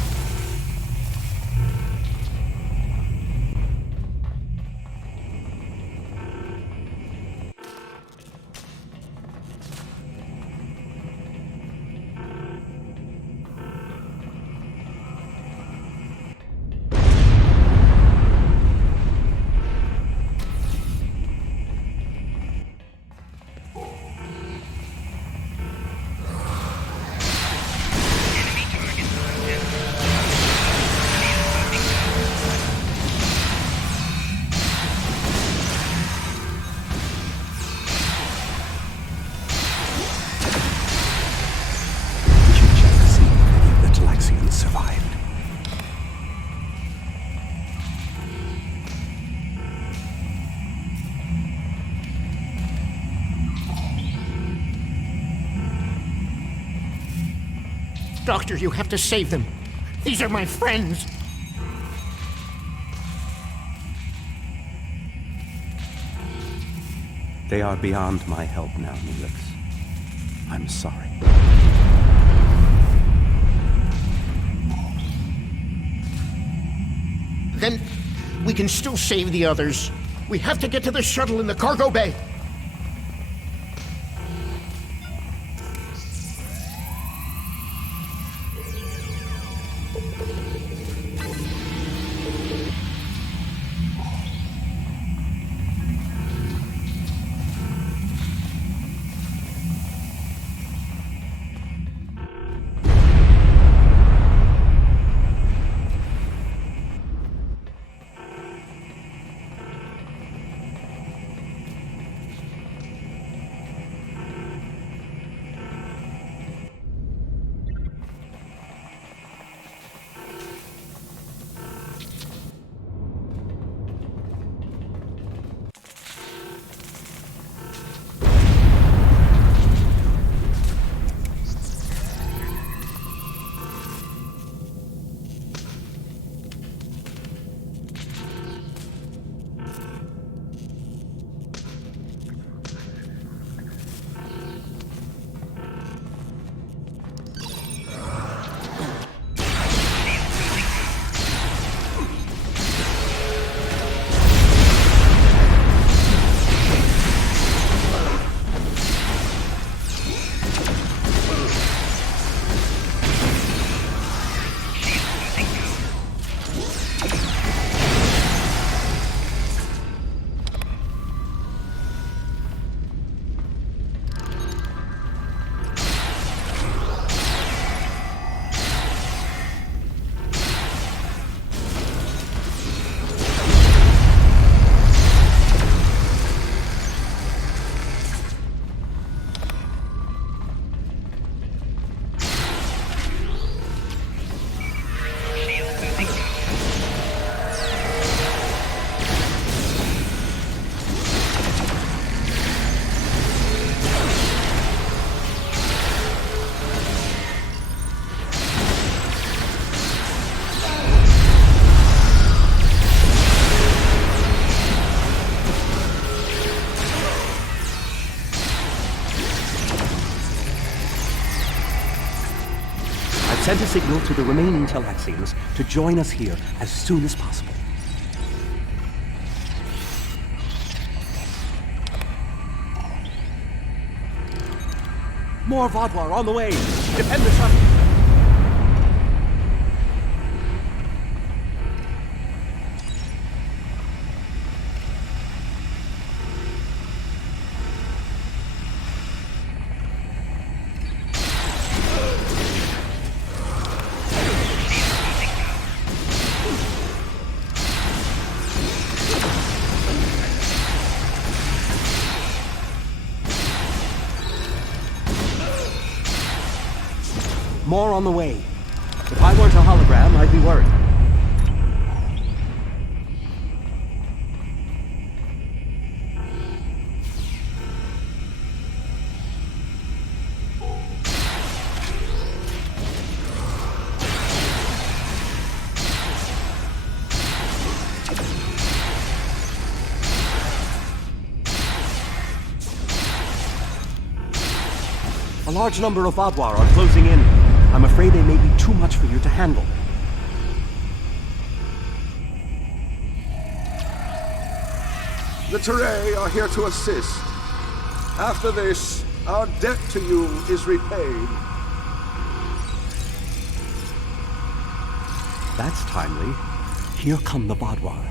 Doctor, you have to save them. These are my friends. They are beyond my help now, Neelix. I'm sorry. Then we can still save the others. We have to get to the shuttle in the cargo bay. Send a signal to the remaining Talaxians to join us here as soon as possible. More Vodwar on the way! Defend the shuttle! More on the way. If I weren't a hologram, I'd be worried. A large number of Vadwar are closing in. I'm afraid they may be too much for you to handle. The Teray are here to assist. After this, our debt to you is repaid. That's timely. Here come the Vadwar.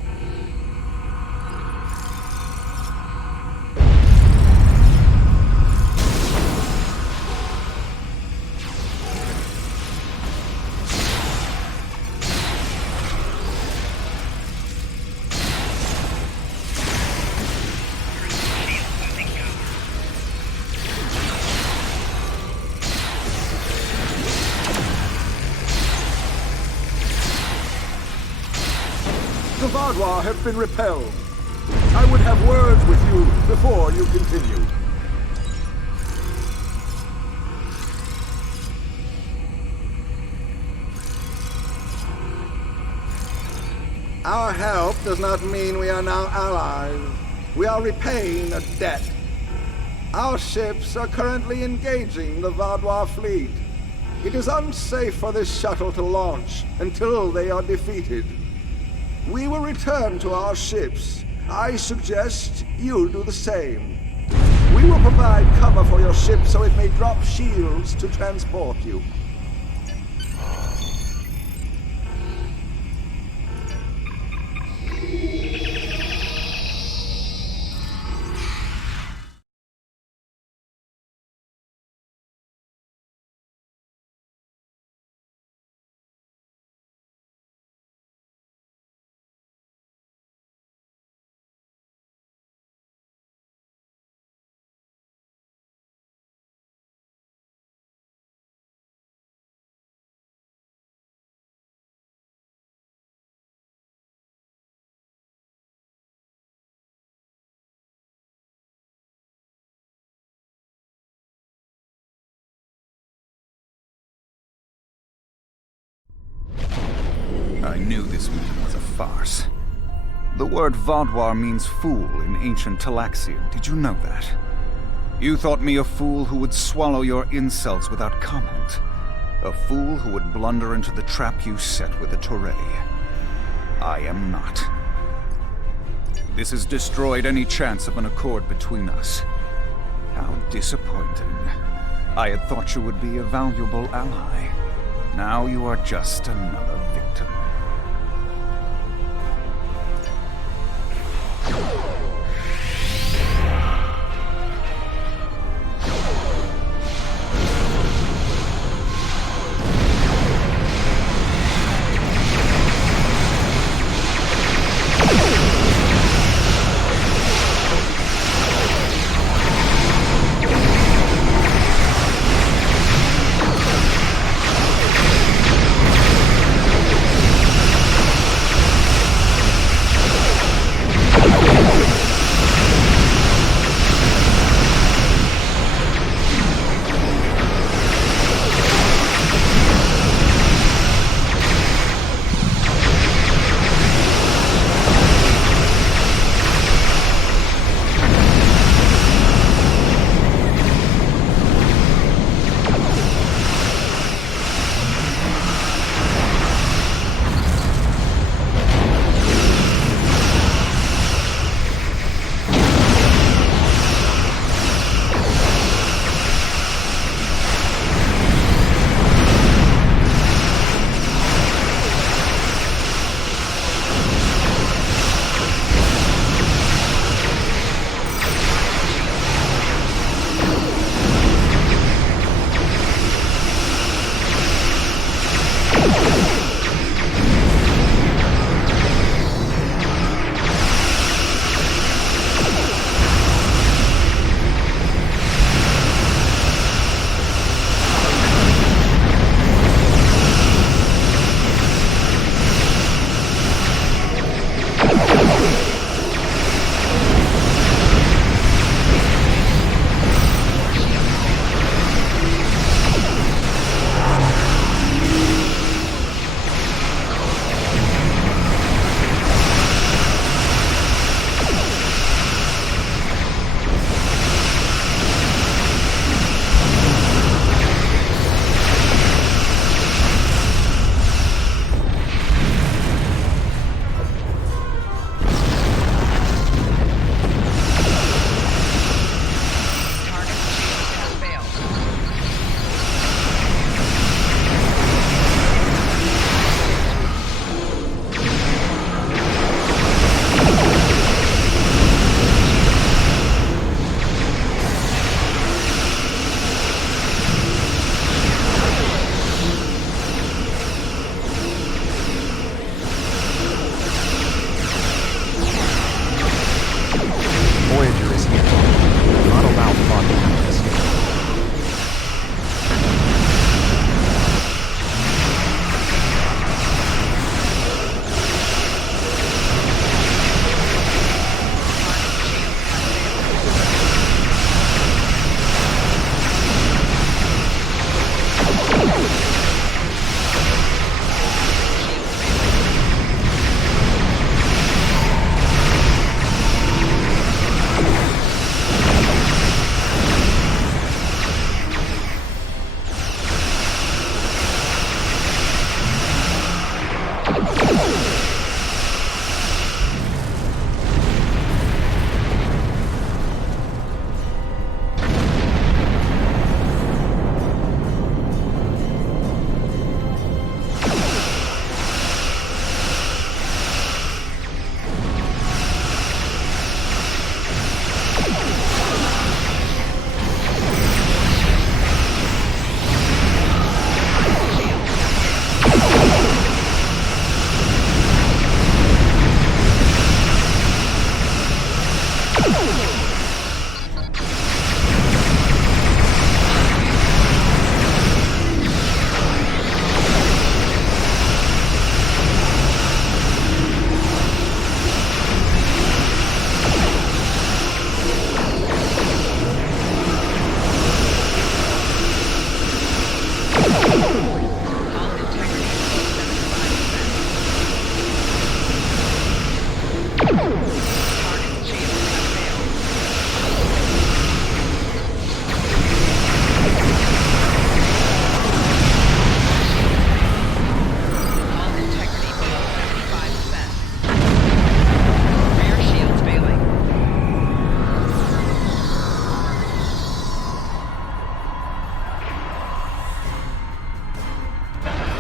The Vadwar have been repelled. I would have words with you before you continue. Our help does not mean we are now allies. We are repaying a debt. Our ships are currently engaging the Vadwar fleet. It is unsafe for this shuttle to launch until they are defeated. We will return to our ships. I suggest you do the same. We will provide cover for your ship so it may drop shields to transport you. I knew this meeting was a farce. The word Vadwar means fool in ancient Talaxian. Did you know that? You thought me a fool who would swallow your insults without comment. A fool who would blunder into the trap you set with the Teray. I am not. This has destroyed any chance of an accord between us. How disappointing. I had thought you would be a valuable ally. Now you are just another victim.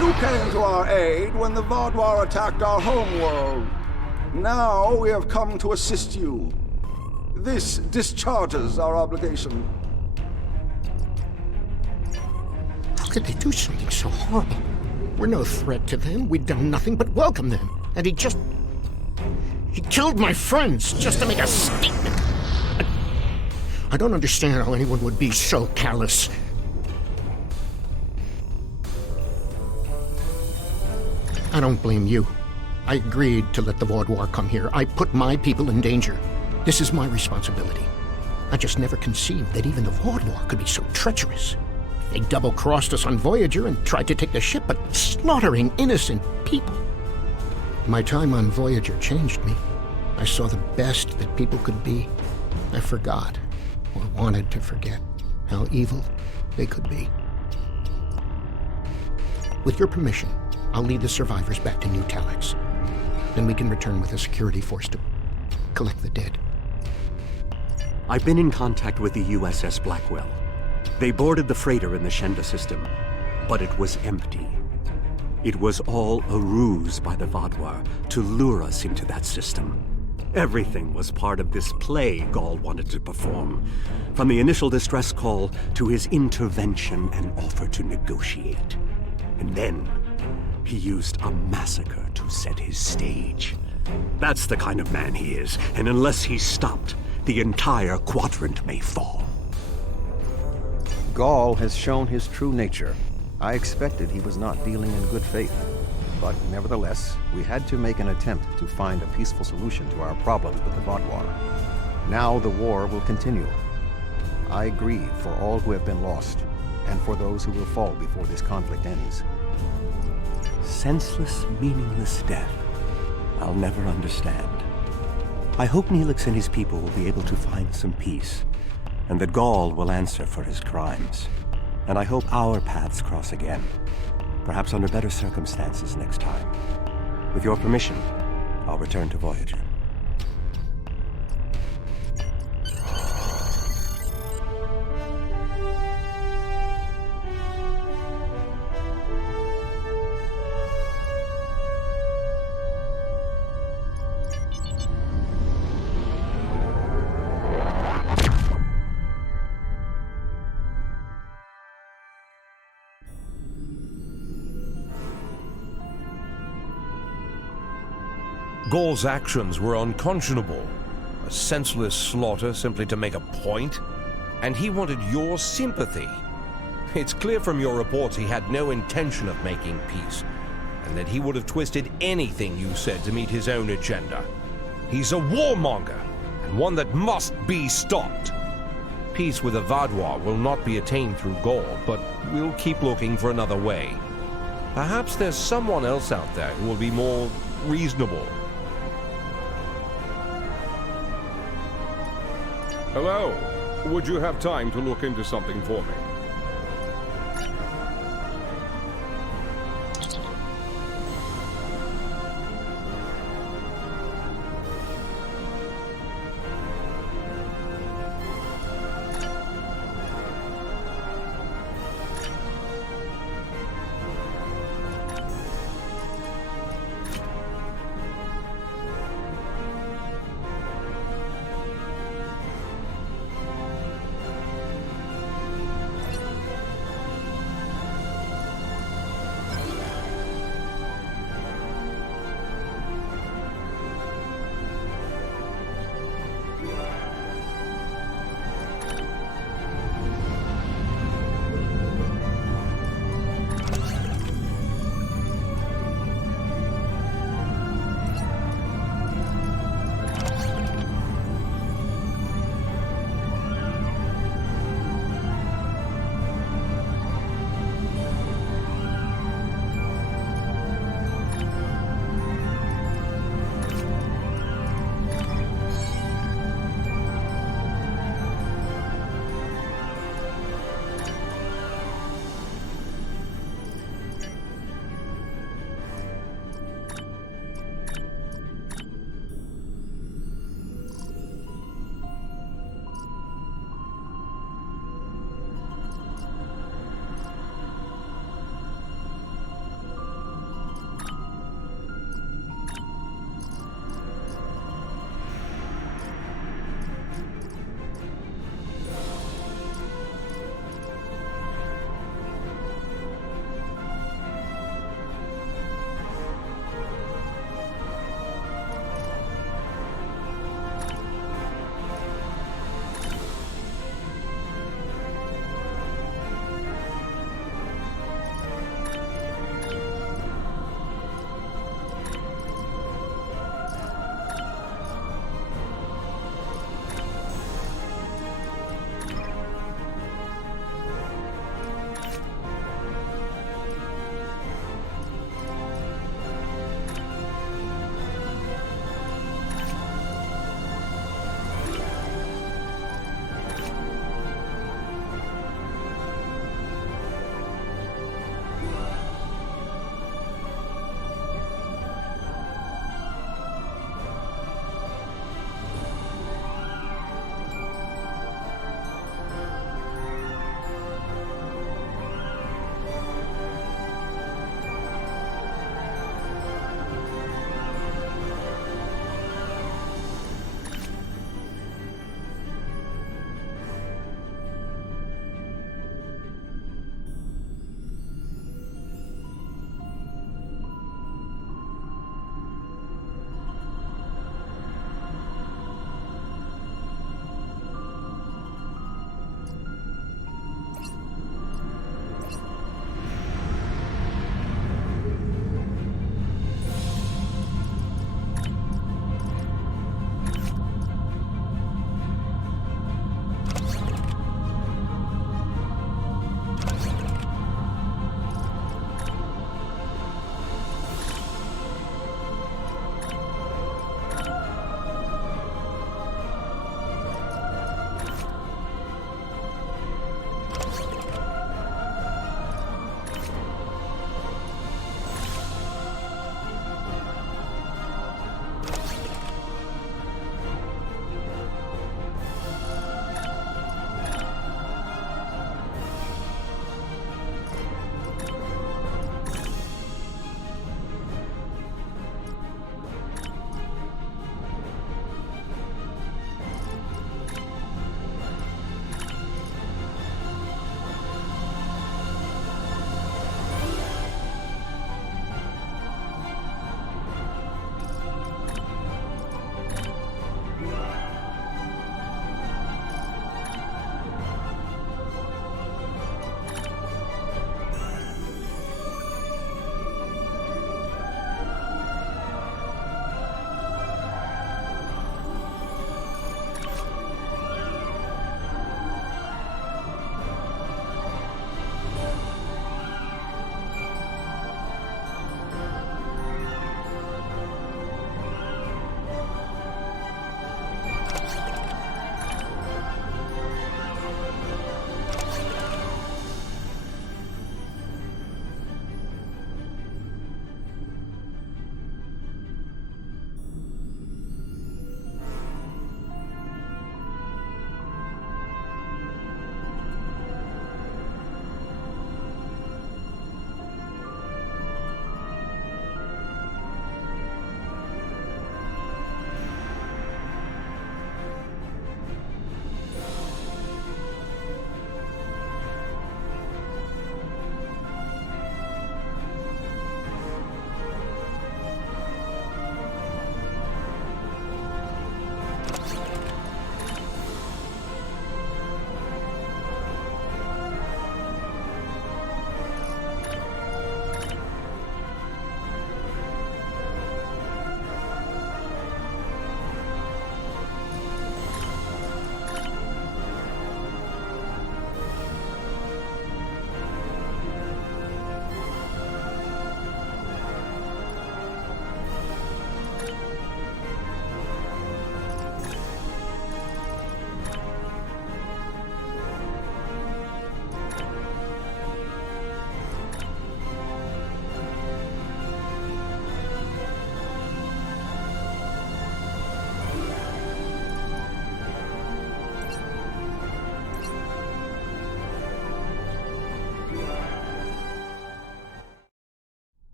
You came to our aid when the Vaadwaur attacked our homeworld. Now we have come to assist you. This discharges our obligation. How could they do something so horrible? We're no threat to them. We'd done nothing but welcome them. And he killed my friends just to make a statement. I don't understand how anyone would be so callous. I don't blame you. I agreed to let the Vaadwaur come here. I put my people in danger. This is my responsibility. I just never conceived that even the Vaadwaur could be so treacherous. They double-crossed us on Voyager and tried to take the ship, but slaughtering innocent people. My time on Voyager changed me. I saw the best that people could be. I forgot, or wanted to forget, how evil they could be. With your permission, I'll lead the survivors back to New Talax. Then we can return with a security force to collect the dead. I've been in contact with the USS Blackwell. They boarded the freighter in the Shenda system, but it was empty. It was all a ruse by the Vaadwaur to lure us into that system. Everything was part of this play Gall wanted to perform, from the initial distress call to his intervention and offer to negotiate. And then he used a massacre to set his stage. That's the kind of man he is, and unless he's stopped, the entire quadrant may fall. Gall has shown his true nature. I expected he was not dealing in good faith. But nevertheless, we had to make an attempt to find a peaceful solution to our problems with the Vaadwaur. Now the war will continue. I grieve for all who have been lost, and for those who will fall before this conflict ends. Senseless, meaningless death. I'll never understand. I hope Neelix and his people will be able to find some peace, and that Gall will answer for his crimes. And I hope our paths cross again, perhaps under better circumstances next time. With your permission, I'll return to Voyager. Gall's actions were unconscionable. A senseless slaughter simply to make a point. And he wanted your sympathy. It's clear from your reports he had no intention of making peace, and that he would have twisted anything you said to meet his own agenda. He's a warmonger, and one that must be stopped. Peace with the Vaadwaur will not be attained through Gall, but we'll keep looking for another way. Perhaps there's someone else out there who will be more reasonable. Hello. Would you have time to look into something for me?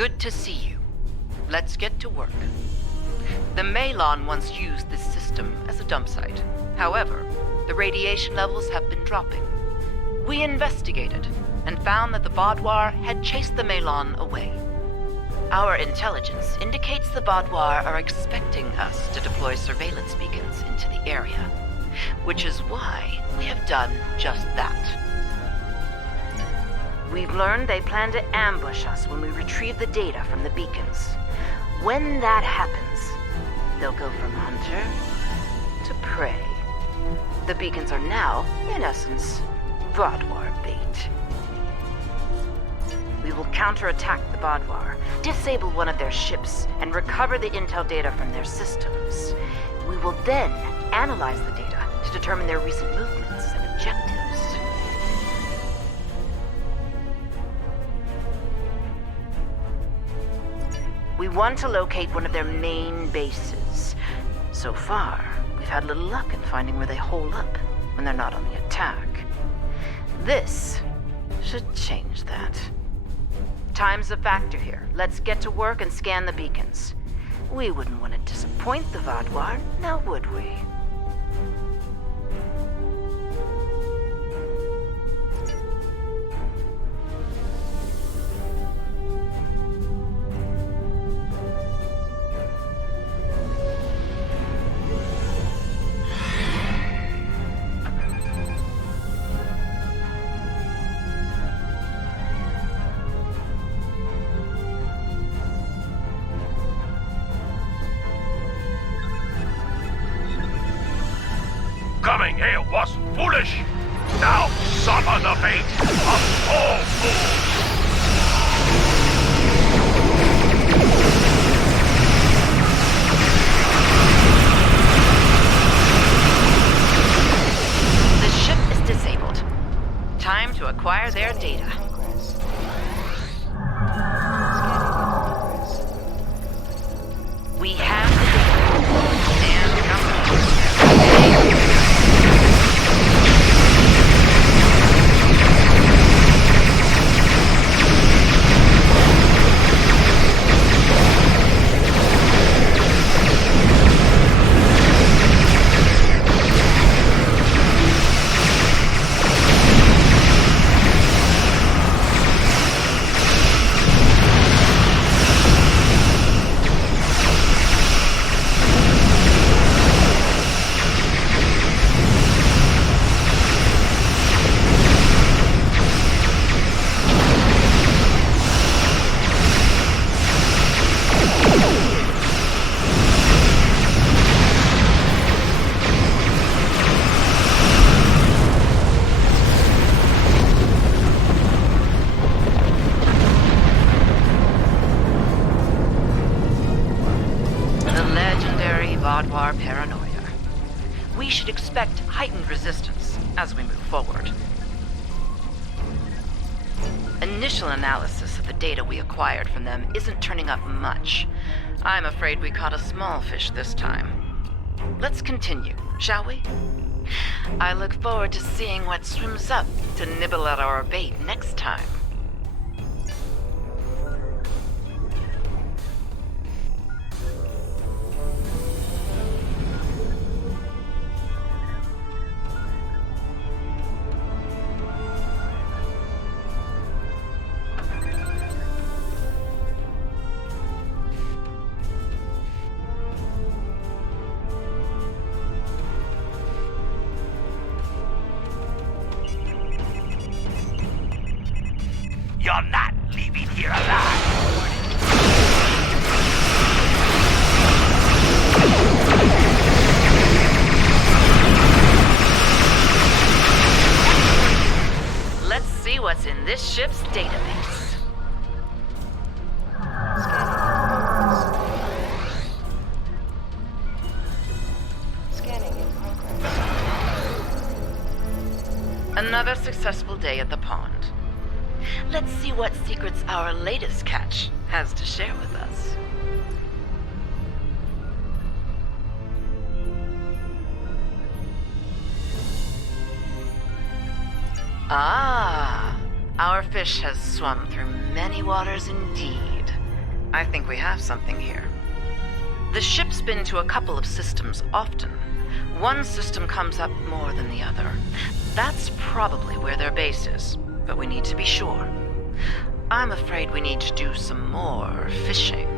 Good to see you. Let's get to work. The Malon once used this system as a dump site. However, the radiation levels have been dropping. We investigated and found that the Vaudoir had chased the Malon away. Our intelligence indicates the Vaudoir are expecting us to deploy surveillance beacons into the area, which is why we have done just that. We've learned they plan to ambush us when we retrieve the data from the beacons. When that happens, they'll go from hunter to prey. The beacons are now, in essence, Vaudoir bait. We will counterattack the Vaudoir, disable one of their ships, and recover the intel data from their systems. We will then analyze the data to determine their recent movements and objectives. We want to locate one of their main bases. So far, we've had little luck in finding where they hole up when they're not on the attack. This should change that. Time's a factor here. Let's get to work and scan the beacons. We wouldn't want to disappoint the Vaudoir, now would we? Coming here was foolish. Now suffer the fate of all fools. The ship is disabled. Time to acquire their data. We have the data. And company. Vaudoir paranoia. We should expect heightened resistance as we move forward. Initial analysis of the data we acquired from them isn't turning up much. I'm afraid we caught a small fish this time. Let's continue, shall we? I look forward to seeing what swims up to nibble at our bait next time. You're not leaving here alive. Let's see what's in this ship's database. Scanning in progress. Another successful day at the pond. Let's see what secrets our latest catch has to share with us. Ah, our fish has swum through many waters indeed. I think we have something here. The ship's been to a couple of systems often. One system comes up more than the other. That's probably where their base is, but we need to be sure. I'm afraid we need to do some more fishing.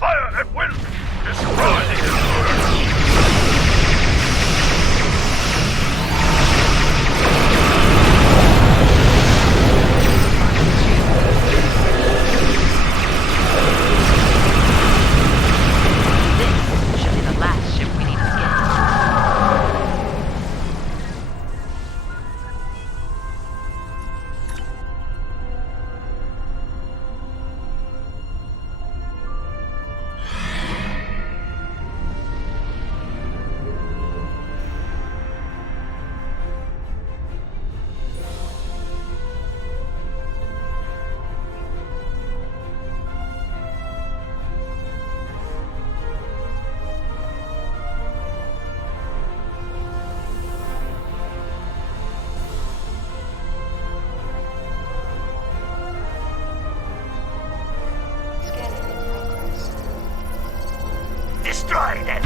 Fire at will! Destroy! This should be the last ship we need to get. Scanning in progress. Destroy them!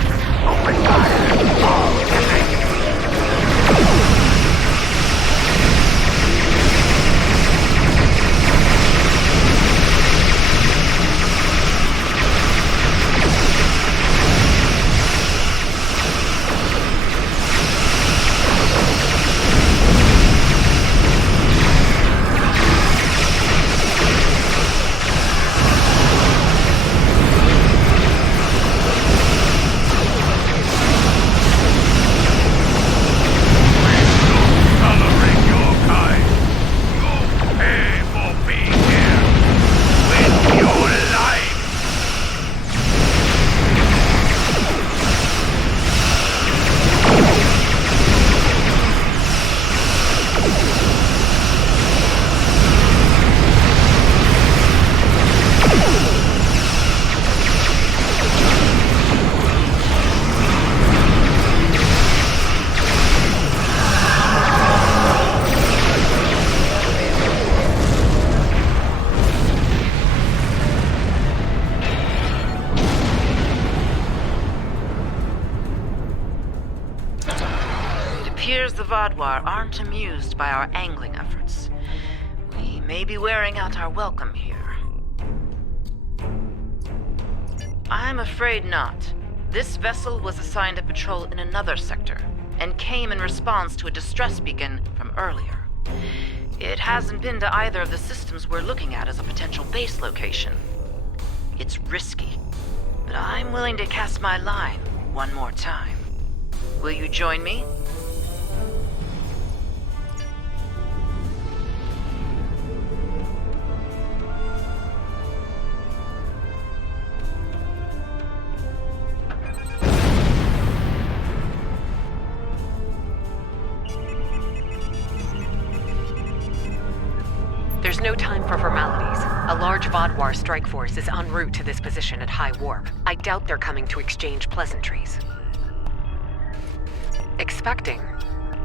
Open fire! All together! Coloring your kind. You pay for being here with your life. It appears the Vadwar aren't amused by our angling efforts. We may be wearing out our welcome here. I'm afraid not. This vessel was assigned a patrol in another sector, and came in response to a distress beacon from earlier. It hasn't been to either of the systems we're looking at as a potential base location. It's risky, but I'm willing to cast my line one more time. Will you join me? There's no time for formalities. A large Vadwar strike force is en route to this position at high warp. I doubt they're coming to exchange pleasantries. Expecting.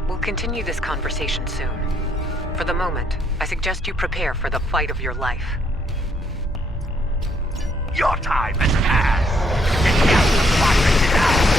We'll continue this conversation soon. For the moment, I suggest you prepare for the fight of your life. Your time has passed. The Delta Quadrant is ours.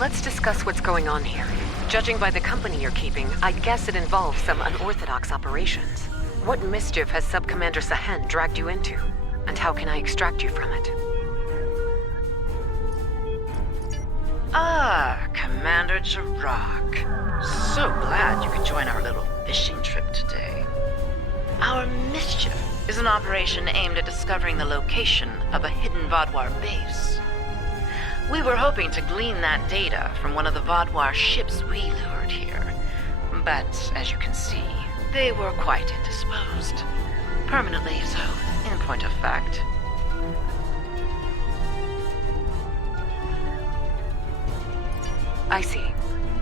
Let's discuss what's going on here. Judging by the company you're keeping, I guess it involves some unorthodox operations. What mischief has Sub-Commander Sahen dragged you into? And how can I extract you from it? Ah, Commander Jirok. So glad you could join our little fishing trip today. Our mischief is an operation aimed at discovering the location of a hidden Vodwar base. We were hoping to glean that data from one of the Vodwar ships we lured here. But, as you can see, they were quite indisposed. Permanently so, in point of fact. I see.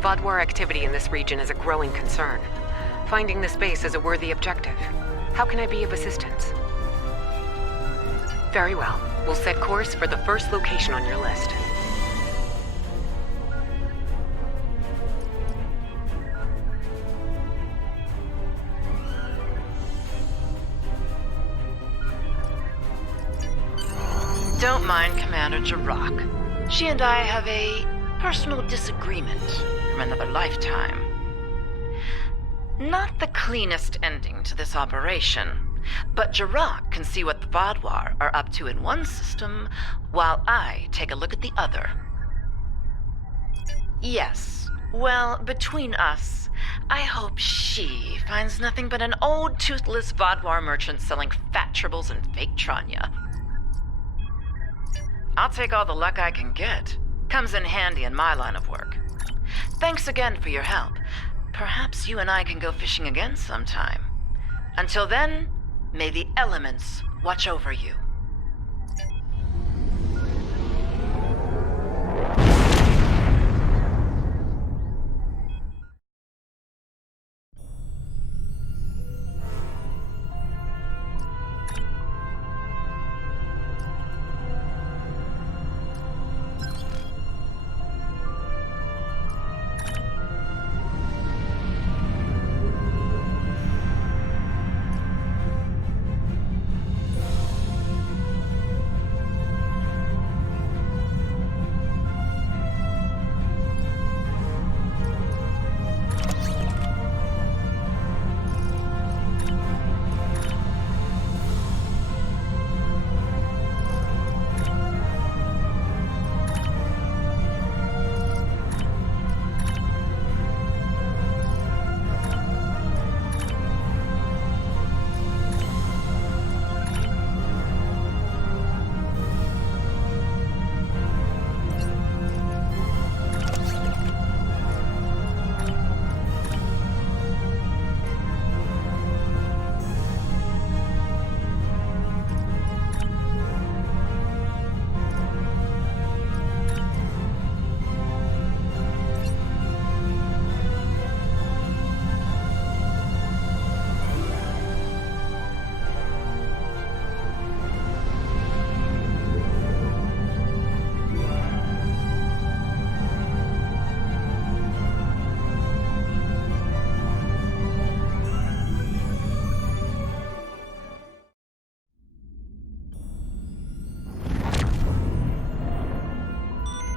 Vodwar activity in this region is a growing concern. Finding this base is a worthy objective. How can I be of assistance? Very well. We'll set course for the first location on your list. Don't mind Commander Jirok. She and I have a personal disagreement from another lifetime. Not the cleanest ending to this operation, but Jirok can see what the Vodwar are up to in one system, while I take a look at the other. Yes, well, between us, I hope she finds nothing but an old, toothless Vodwar merchant selling fat tribbles and fake Tranya. I'll take all the luck I can get. Comes in handy in my line of work. Thanks again for your help. Perhaps you and I can go fishing again sometime. Until then, may the elements watch over you.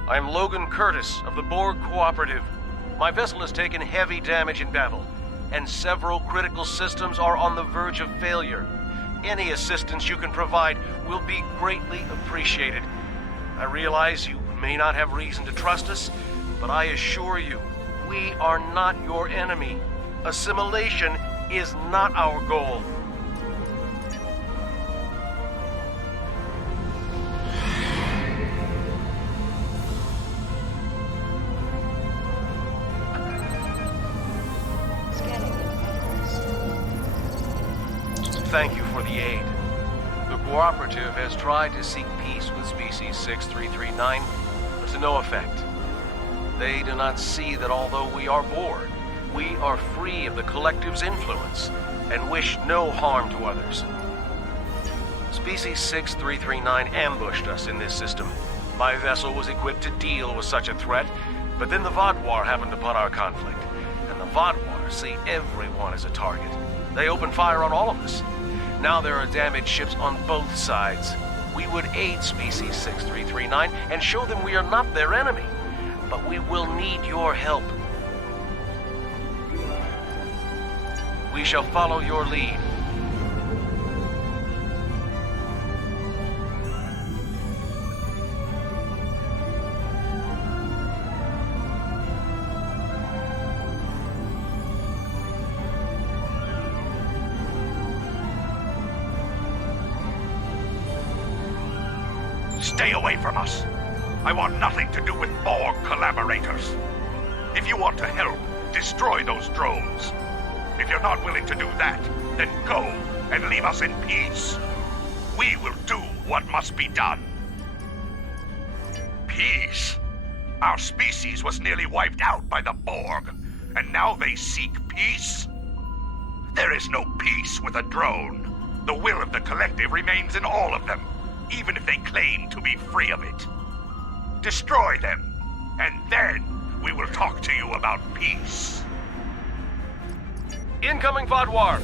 I'm Logan Curtis of the Borg Cooperative. My vessel has taken heavy damage in battle, and several critical systems are on the verge of failure. Any assistance you can provide will be greatly appreciated. I realize you may not have reason to trust us, but I assure you, we are not your enemy. Assimilation is not our goal. Thank you for the aid. The Cooperative has tried to seek peace with Species 6339, but to no effect. They do not see that although we are Borg, we are free of the Collective's influence and wish no harm to others. Species 6339 ambushed us in this system. My vessel was equipped to deal with such a threat, but then the Vodwar happened upon our conflict, and the Vodwar see everyone as a target. They opened fire on all of us. Now there are damaged ships on both sides. We would aid Species 6339 and show them we are not their enemy. But we we will need your help. We shall follow your lead. Stay away from us. I want nothing to do with Borg collaborators. If you want to help, destroy those drones. If you're not willing to do that, then go and leave us in peace. We will do what must be done. Peace? Our species was nearly wiped out by the Borg, and now they seek peace? There is no peace with a drone. The will of the collective remains in all of them, even if they claim to be free of it. Destroy them, and then we will talk to you about peace. Incoming Vodwar!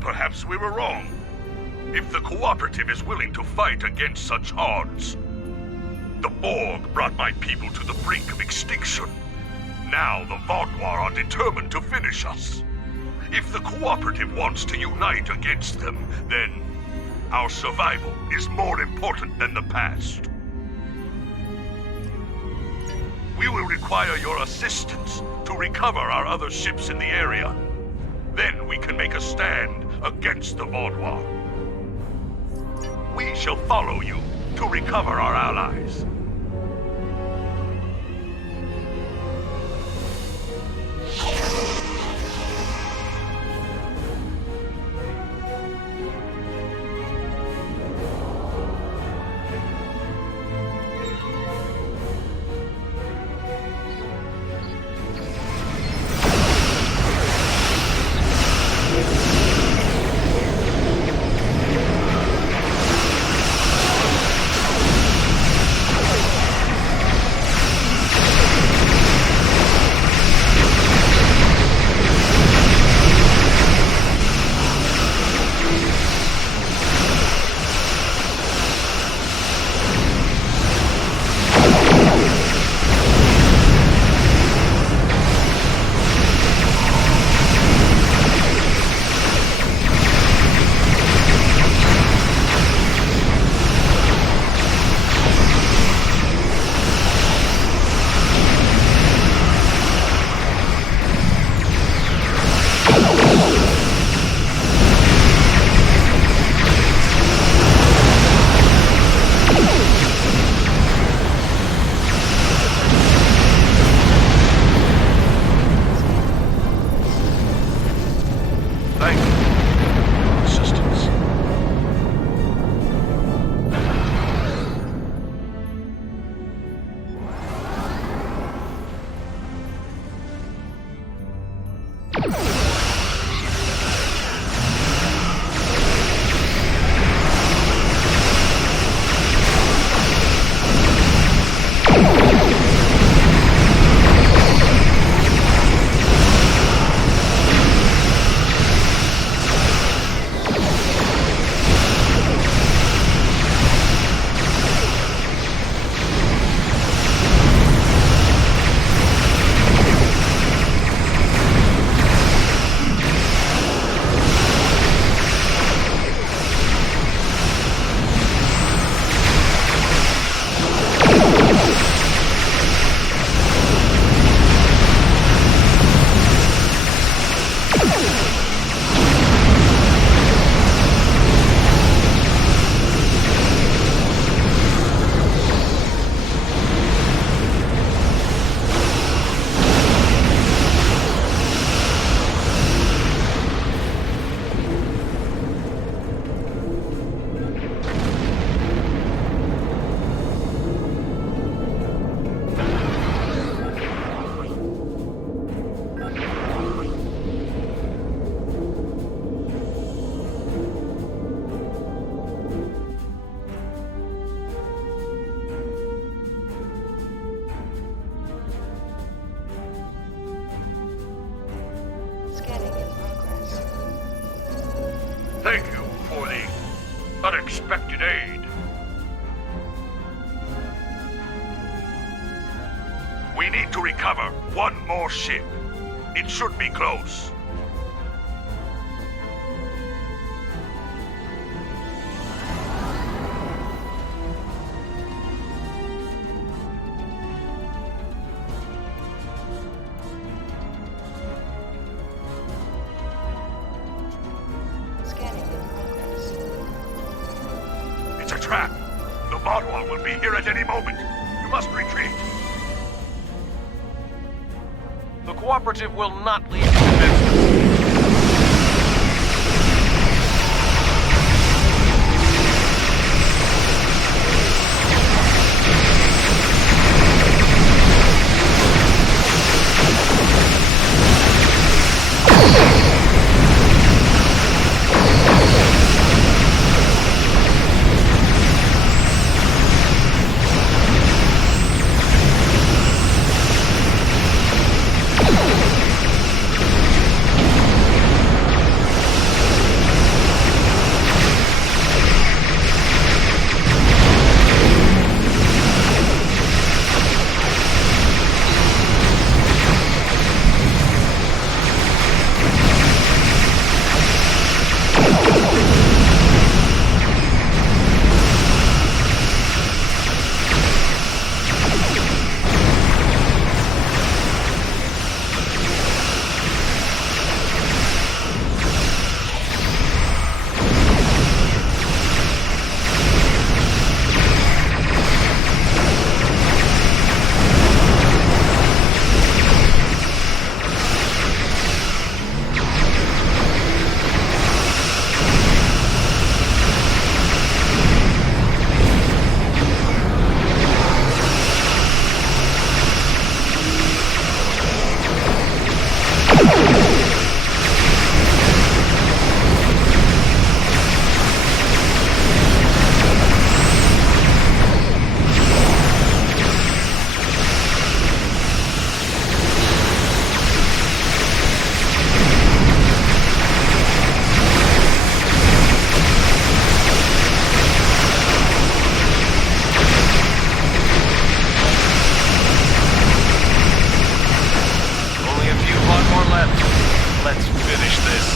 Perhaps we were wrong. If the Cooperative is willing to fight against such odds. The Borg brought my people to the brink of extinction. Now the Vodwar are determined to finish us. If the Cooperative wants to unite against them, then our survival is more important than the past. We will require your assistance to recover our other ships in the area. Then we can make a stand against the Vodwar. We shall follow you to recover our allies. Scanning in progress. Thank you for the unexpected aid. We need to recover one more ship. It should be close. Scanning in progress. It's a trap. The Vodwa will be here at any moment. You must retreat. The Cooperative will not leave defenseless. Let's finish this.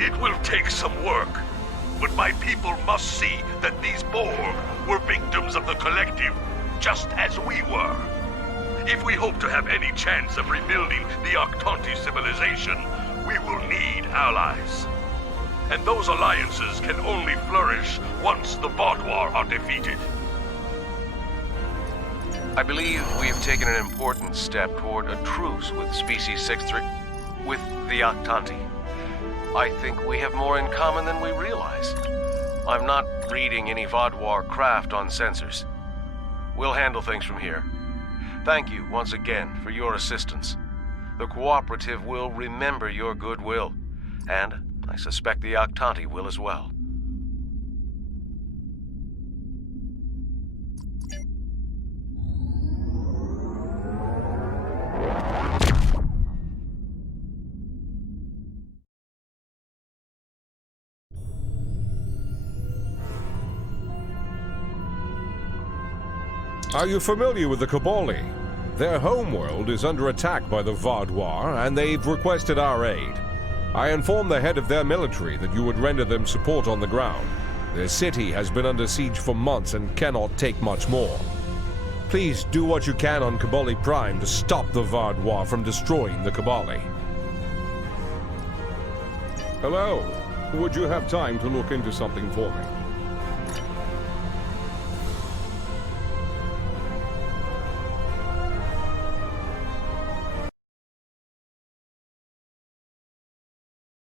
It will take some work, but my people must see that these Borg were victims of the Collective, just as we were. If we hope to have any chance of rebuilding the Octanti civilization, we will need allies. And those alliances can only flourish once the Vaadwaur are defeated. I believe we have taken an important step toward a truce with Species 6-3... with the Octanti. I think we have more in common than we realize. I'm not reading any Vaadwaur craft on sensors. We'll handle things from here. Thank you once again for your assistance. The Cooperative will remember your goodwill, and I suspect the Octanti will as well. Are you familiar with the Cabali? Their homeworld is under attack by the Vaadwaur, and they've requested our aid. I informed the head of their military that you would render them support on the ground. Their city has been under siege for months and cannot take much more. Please do what you can on Cabali Prime to stop the Vaadwaur from destroying the Cabali. Hello. Would you have time to look into something for me?